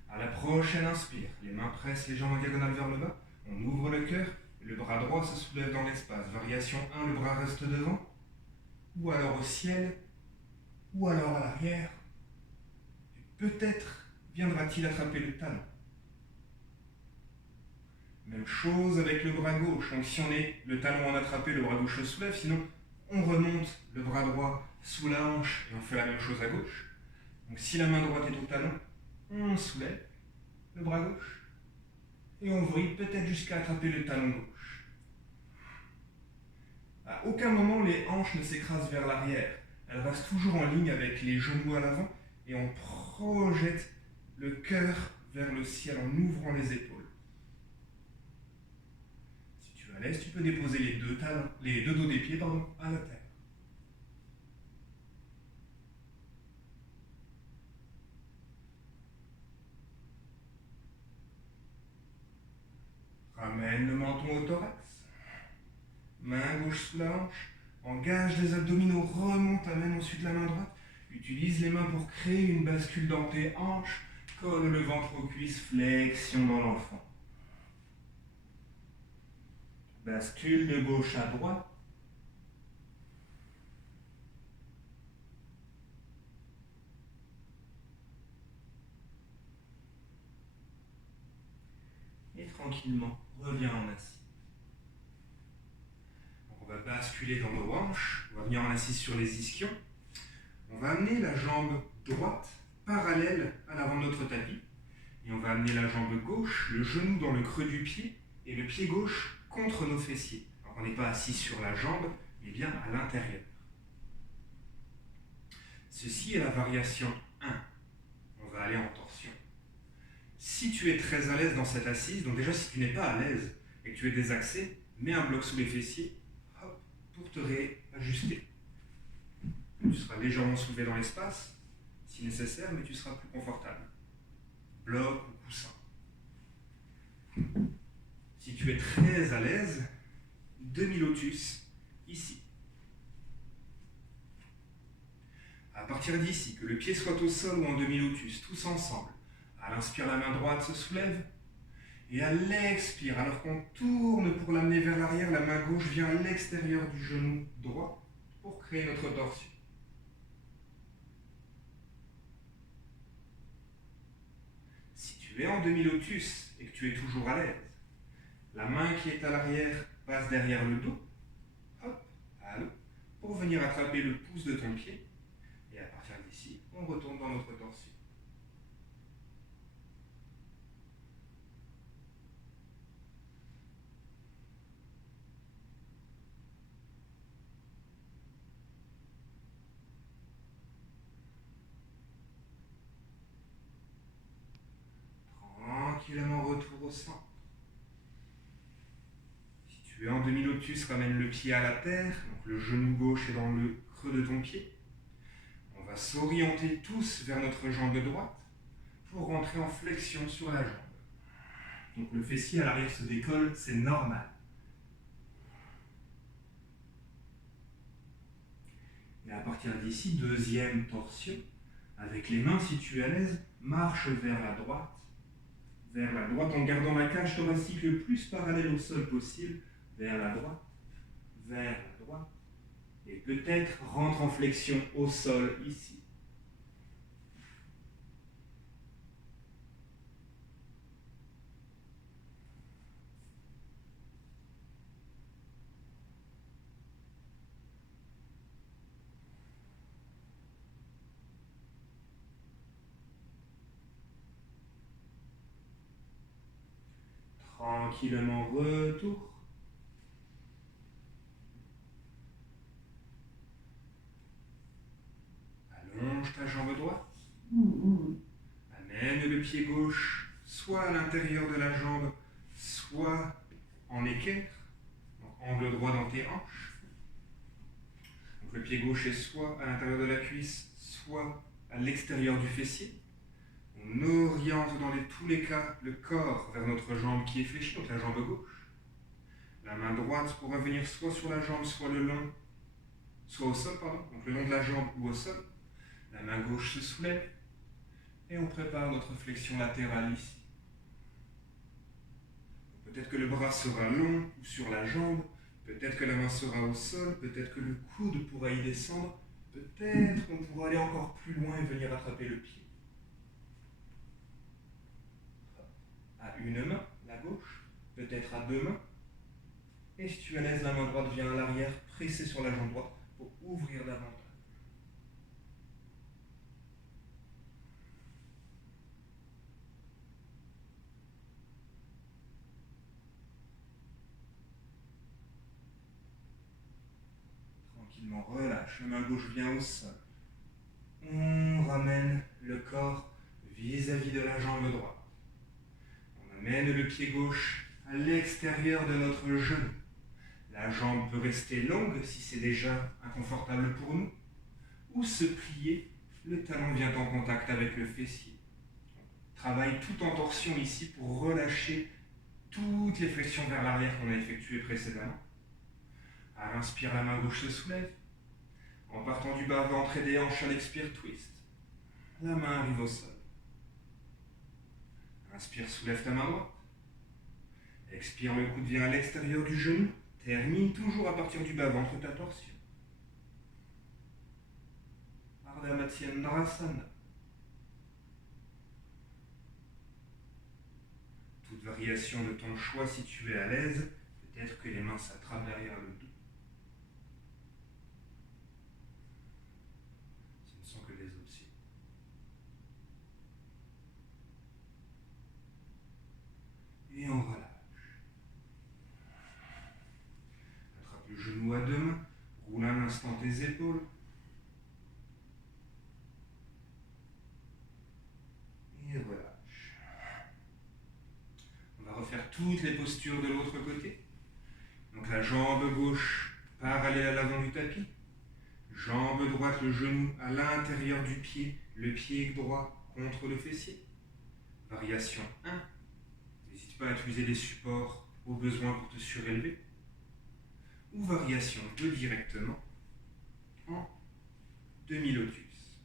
À la prochaine inspire, les mains pressent les jambes en diagonale vers le bas, on ouvre le cœur, le bras droit se soulève dans l'espace. Variation 1, le bras reste devant, ou alors au ciel, ou alors à l'arrière. Et peut-être viendra-t-il attraper le talon. Même chose avec le bras gauche. Donc si on est le talon en attrapé, le bras gauche se soulève. Sinon, on remonte le bras droit sous la hanche et on fait la même chose à gauche. Donc si la main droite est au talon, on soulève le bras gauche et on vrille peut-être jusqu'à attraper le talon gauche. À aucun moment les hanches ne s'écrasent vers l'arrière. Elles restent toujours en ligne avec les genoux à l'avant et on projette le cœur vers le ciel en ouvrant les épaules. Si tu es à l'aise, tu peux déposer les deux dos des pieds à la terre. Ramène le menton au thorax. Main gauche sous la hanche. Engage les abdominaux, remonte, amène ensuite la main droite. Utilise les mains pour créer une bascule dans tes hanches. Colle le ventre aux cuisses, flexion dans l'enfant. Bascule de gauche à droite. Et tranquillement, reviens en assis. On va basculer dans nos hanches, on va venir en assise sur les ischions. On va amener la jambe droite parallèle à l'avant de notre tapis. Et on va amener la jambe gauche, le genou dans le creux du pied et le pied gauche contre nos fessiers. Alors on n'est pas assis sur la jambe, mais bien à l'intérieur. Ceci est la variation 1. On va aller en torsion. Si tu es très à l'aise dans cette assise, donc déjà si tu n'es pas à l'aise et que tu es désaxé, mets un bloc sous les fessiers pour te réajuster. Tu seras légèrement soulevé dans l'espace, si nécessaire, mais tu seras plus confortable. Bloc ou coussin. Si tu es très à l'aise, demi-lotus, ici. À partir d'ici, que le pied soit au sol ou en demi-lotus, tous ensemble. À l'inspire, la main droite se soulève. Et à l'expire, alors qu'on tourne pour l'amener vers l'arrière, la main gauche vient à l'extérieur du genou droit pour créer notre torsion. Si tu es en demi-lotus et que tu es toujours à l'aise, la main qui est à l'arrière passe derrière le dos, hop, à l'eau, pour venir attraper le pouce de ton pied. Et à partir d'ici, on retourne dans notre torsion. Tranquillement, retour au centre. Si tu es en demi-lotus, ramène le pied à la terre, donc le genou gauche est dans le creux de ton pied. On va s'orienter tous vers notre jambe droite pour rentrer en flexion sur la jambe. Donc le fessier à l'arrière se décolle, c'est normal. Et à partir d'ici, deuxième torsion, avec les mains, si tu es à l'aise, marche vers la droite, en gardant la cage thoracique le plus parallèle au sol possible, vers la droite, et peut-être rentre en flexion au sol ici. Tranquillement, retour. Allonge ta jambe droite. Amène le pied gauche soit à l'intérieur de la jambe, soit en équerre, donc angle droit dans tes hanches. Donc le pied gauche est soit à l'intérieur de la cuisse, soit à l'extérieur du fessier. On oriente dans tous les cas le corps vers notre jambe qui est fléchie, donc la jambe gauche. La main droite pourra venir soit sur la jambe, soit au sol, donc le long de la jambe ou au sol. La main gauche se soulève et on prépare notre flexion latérale ici. Peut-être que le bras sera long ou sur la jambe, peut-être que la main sera au sol, peut-être que le coude pourra y descendre, peut-être qu'on pourra aller encore plus loin et venir attraper le pied. À une main, la gauche, peut-être à deux mains. Et si tu es à l'aise, la main droite vient à l'arrière, presser sur la jambe droite pour ouvrir davantage. Tranquillement, relâche, la main gauche vient au sol. On ramène le corps vis-à-vis de la jambe droite. On amène le pied gauche à l'extérieur de notre genou. La jambe peut rester longue si c'est déjà inconfortable pour nous, ou se plier, le talon vient en contact avec le fessier. On travaille tout en torsion ici pour relâcher toutes les flexions vers l'arrière qu'on a effectuées précédemment. À l'inspire, la main gauche se soulève. En partant du bas ventre et des hanches, à l'expire, twist. La main arrive au sol. Inspire, soulève ta main droite. Expire, le coude vient à l'extérieur du genou. Termine toujours à partir du bas ventre ta torsion. Ardha Matsyendrasana. Toute variation de ton choix si tu es à l'aise. Peut-être que les mains s'attrapent derrière le dos. Ce ne sont que des options. Et on relâche. Attrape le genou à deux mains. Roule un instant tes épaules. Et relâche. On va refaire toutes les postures de l'autre côté. Donc la jambe gauche parallèle à l'avant du tapis. Jambe droite, le genou à l'intérieur du pied, le pied droit contre le fessier. Variation 1. N'hésite pas à utiliser des supports au besoin pour te surélever. Ou variation 2 directement en demi-lotus.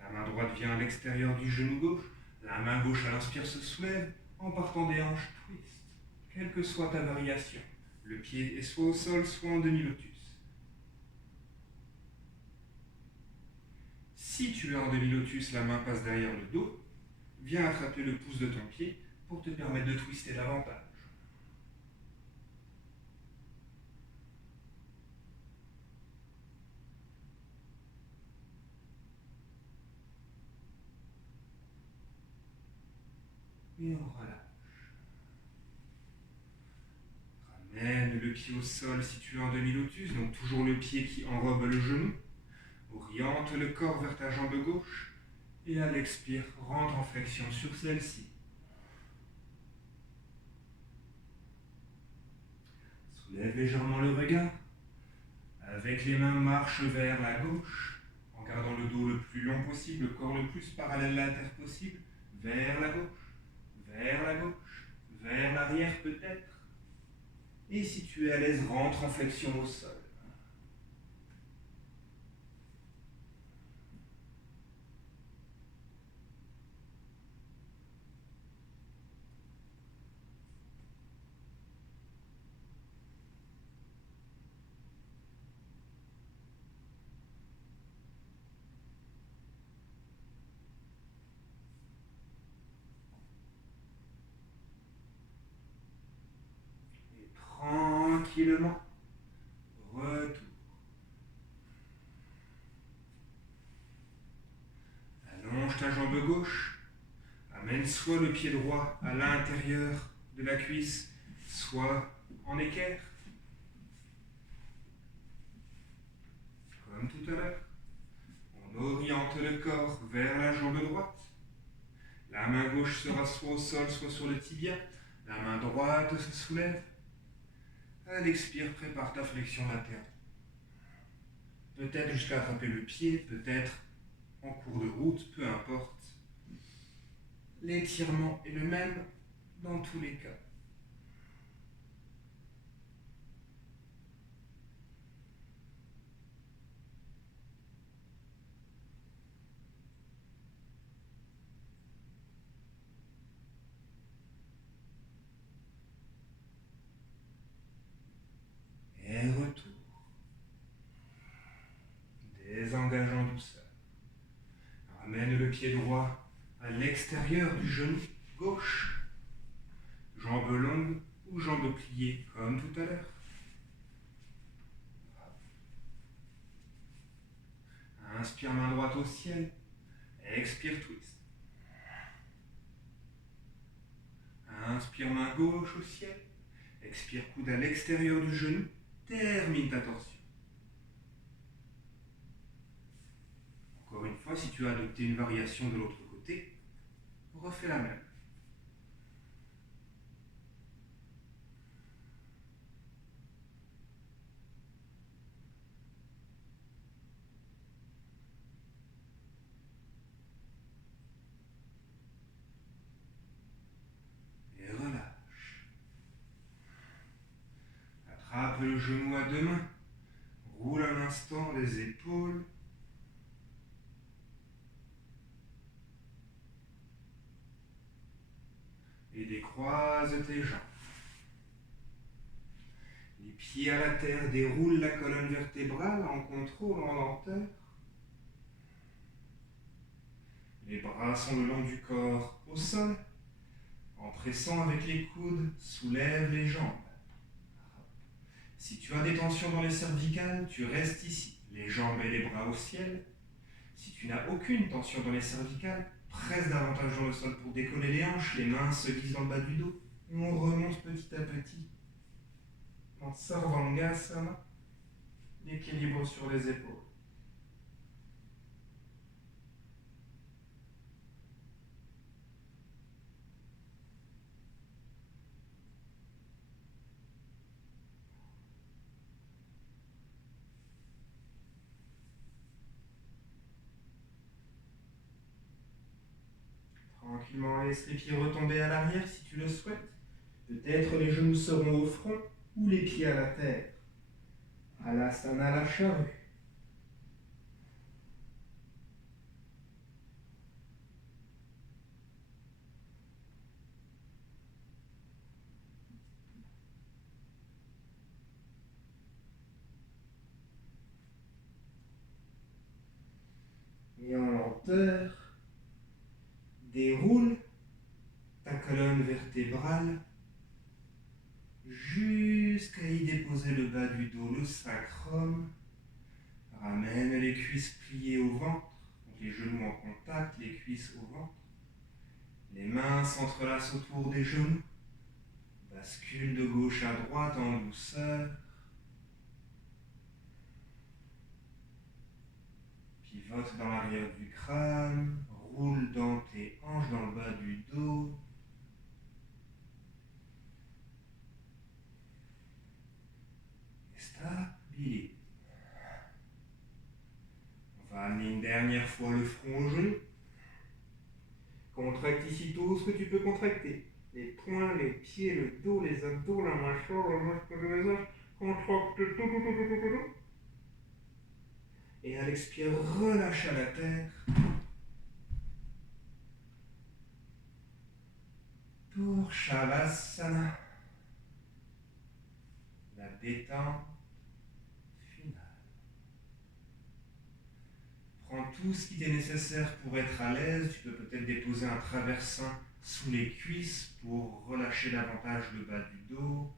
La main droite vient à l'extérieur du genou gauche. La main gauche à l'inspire se soulève en partant des hanches, twist. Quelle que soit ta variation. Le pied est soit au sol, soit en demi-lotus. Si tu es en demi-lotus, la main passe derrière le dos. Viens attraper le pouce de ton pied pour te permettre de twister davantage. Et on relâche. Ramène le pied au sol si tu es en demi-lotus, donc toujours le pied qui enrobe le genou. Oriente le corps vers ta jambe gauche et à l'expire, rentre en flexion sur celle-ci. Soulève légèrement le regard. Avec les mains, marche vers la gauche en gardant le dos le plus long possible, le corps le plus parallèle à la terre possible. Vers la gauche, vers l'arrière peut-être. Et si tu es à l'aise, rentre en flexion au sol. tranquillement. Retour. Allonge ta jambe gauche. Amène soit le pied droit à l'intérieur de la cuisse, soit en équerre. Comme tout à l'heure, on oriente le corps vers la jambe droite. La main gauche sera soit au sol, soit sur le tibia. La main droite se soulève. À l'expire, prépare ta flexion latérale. Peut-être jusqu'à attraper le pied, peut-être en cours de route, peu importe. L'étirement est le même dans tous les cas. Et retour. Désengage en douceur. Ramène le pied droit à l'extérieur du genou gauche. Jambe longue ou jambe pliée comme tout à l'heure. Inspire main droite au ciel. Expire twist. Inspire main gauche au ciel. Expire coude à l'extérieur du genou. Termine ta torsion. Encore une fois, si tu as adopté une variation de l'autre côté, refais la même. Et relâche. Attrape le genou à deux mains. Roule un instant les épaules. Et décroise tes jambes. Les pieds à la terre, déroule la colonne vertébrale en contrôle, en lenteur. Les bras sont le long du corps au sol. En pressant avec les coudes, soulève les jambes. Si tu as des tensions dans les cervicales, tu restes ici, les jambes et les bras au ciel. Si tu n'as aucune tension dans les cervicales, presse davantage dans le sol pour décoller les hanches, les mains se glissent dans le bas du dos. On remonte petit à petit. En Sarvangasana, l'équilibre sur les épaules. Tranquillement, laisse les pieds retomber à l'arrière si tu le souhaites. Peut-être les genoux seront au front ou les pieds à la terre. Alasana la charrue. Et en lenteur, déroule ta colonne vertébrale jusqu'à y déposer le bas du dos, le sacrum. Ramène les cuisses pliées au ventre, donc les genoux en contact, les cuisses au ventre. Les mains s'entrelacent autour des genoux. Bascule de gauche à droite en douceur. Pivote dans l'arrière du crâne. Roule dans tes hanches, dans le bas du dos. Et stabilise. On va amener une dernière fois le front au genou. Contracte ici tout ce que tu peux contracter. Les poings, les pieds, le dos, les abdos, la mâchoire, le muscle du visage. Contracte tout. Et à l'expire, relâche à la terre. Pour Shavasana. La détente finale. Prends tout ce qui t'est nécessaire pour être à l'aise. Tu peux peut-être déposer un traversin sous les cuisses pour relâcher davantage le bas du dos.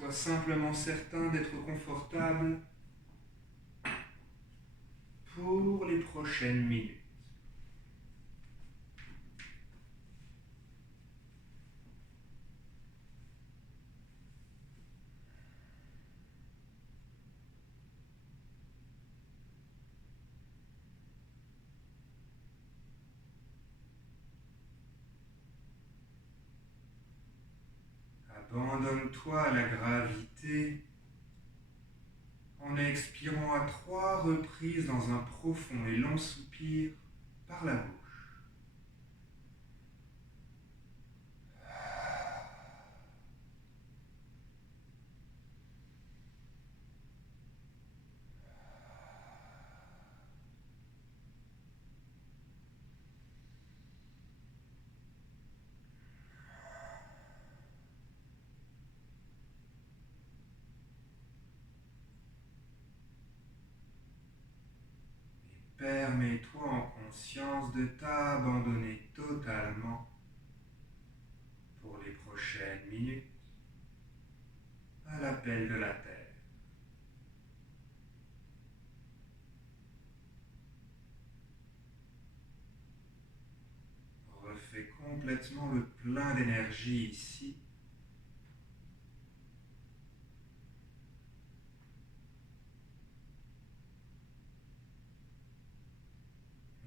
Sois simplement certain d'être confortable pour les prochaines minutes. Abandonne-toi à la gravité en expirant à 3 reprises dans un profond et long soupir par la bouche. Permets-toi en conscience de t'abandonner totalement pour les prochaines minutes à l'appel de la Terre. Refais complètement le plein d'énergie ici.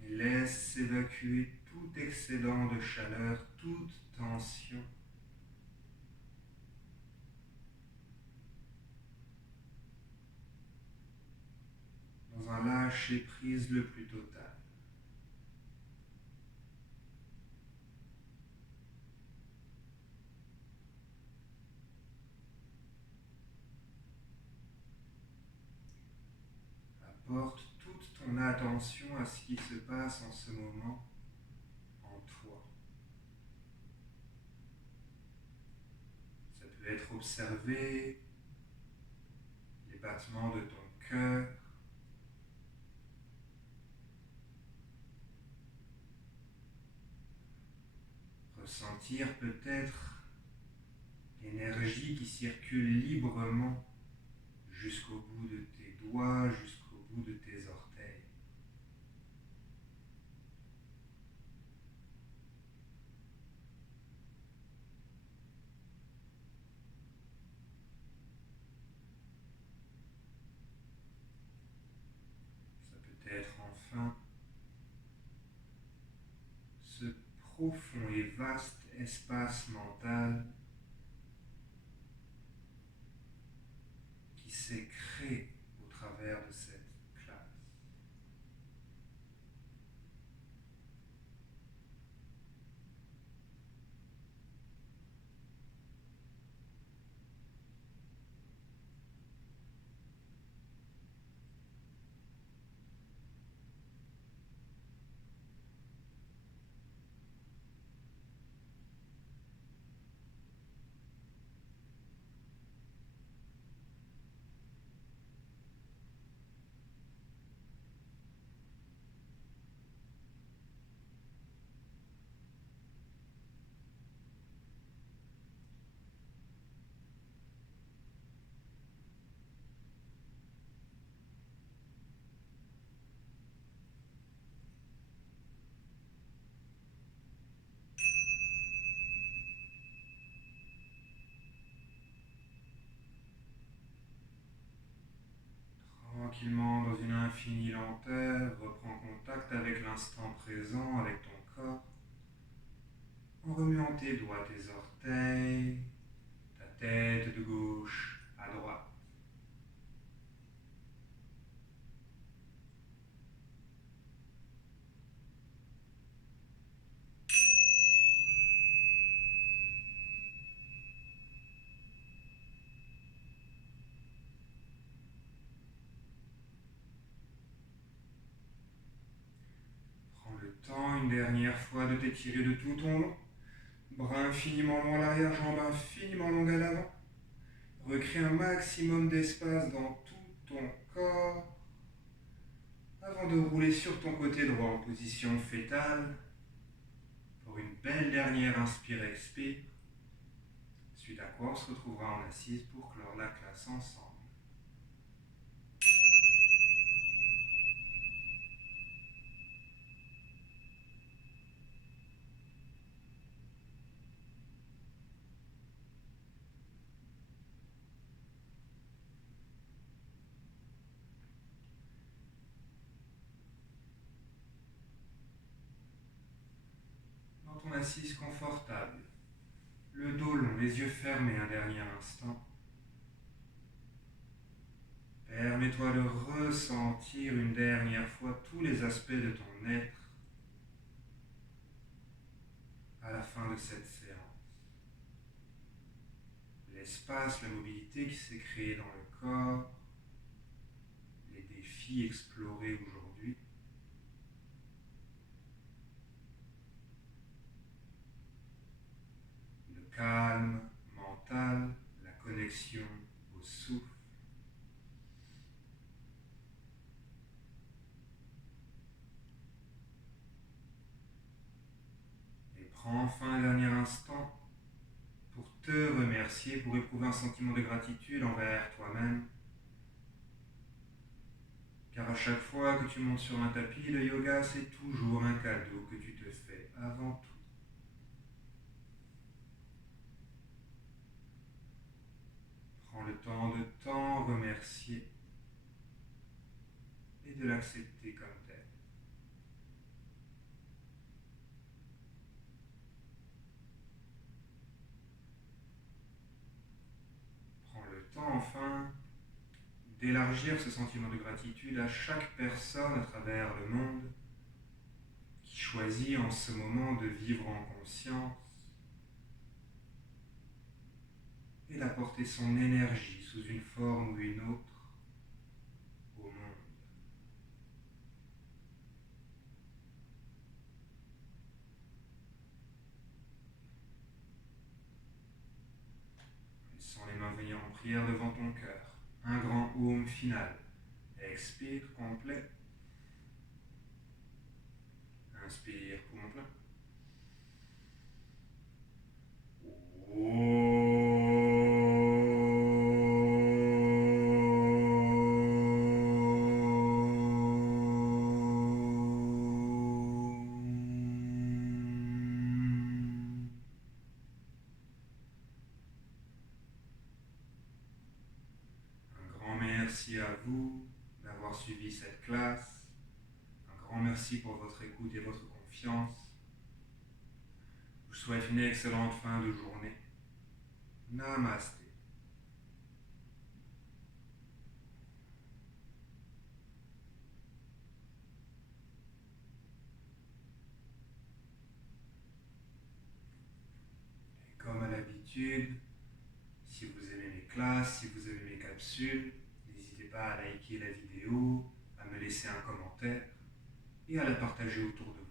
Et laisse évacuer tout excédent de chaleur, toute tension. Dans un lâcher-prise le plus total. Apporte toute ton attention à ce qui se passe en ce moment en toi. Ça peut être observé, les battements de ton cœur, ressentir peut-être l'énergie qui circule librement jusqu'au bout de tes doigts, jusqu'au bout de tes orteils. Ça peut être enfin ce profond et vaste espace mental qui s'est créé au travers de cette classe. Tranquillement, dans une infinie lenteur, reprends contact avec l'instant présent, avec ton corps, en remuant tes doigts, tes orteils, ta tête de gauche à droite. Prends le temps une dernière fois de t'étirer de tout ton long. Bras infiniment long à l'arrière, jambes infiniment longues à l'avant. Recrée un maximum d'espace dans tout ton corps avant de rouler sur ton côté droit en position fétale pour une belle dernière inspire-expire Suite à quoi on se retrouvera en assise pour clore la classe ensemble. Dans ton assise confortable, le dos long, les yeux fermés un dernier instant, permets-toi de ressentir une dernière fois tous les aspects de ton être à la fin de cette séance. L'espace, la mobilité qui s'est créée dans le corps, les défis explorés aujourd'hui, le calme mental, la connexion au souffle. Et prends enfin un dernier instant pour te remercier, pour éprouver un sentiment de gratitude envers toi-même. Car à chaque fois que tu montes sur un tapis, le yoga, c'est toujours un cadeau que tu te fais avant tout. Prends le temps de t'en remercier et de l'accepter comme tel. Prends le temps enfin d'élargir ce sentiment de gratitude à chaque personne à travers le monde qui choisit en ce moment de vivre en conscience et d'apporter son énergie sous une forme ou une autre au monde. Laissant les mains venir en prière devant ton cœur. Un grand Om final. Expire complet. Inspire poumon plein. Un grand merci à vous d'avoir suivi cette classe. Un grand merci pour votre écoute et votre confiance. Je vous souhaite une excellente fin de journée. Namaste. Et comme à l'habitude, si vous aimez mes classes, si vous aimez mes capsules, n'hésitez pas à liker la vidéo, à me laisser un commentaire et à la partager autour de vous.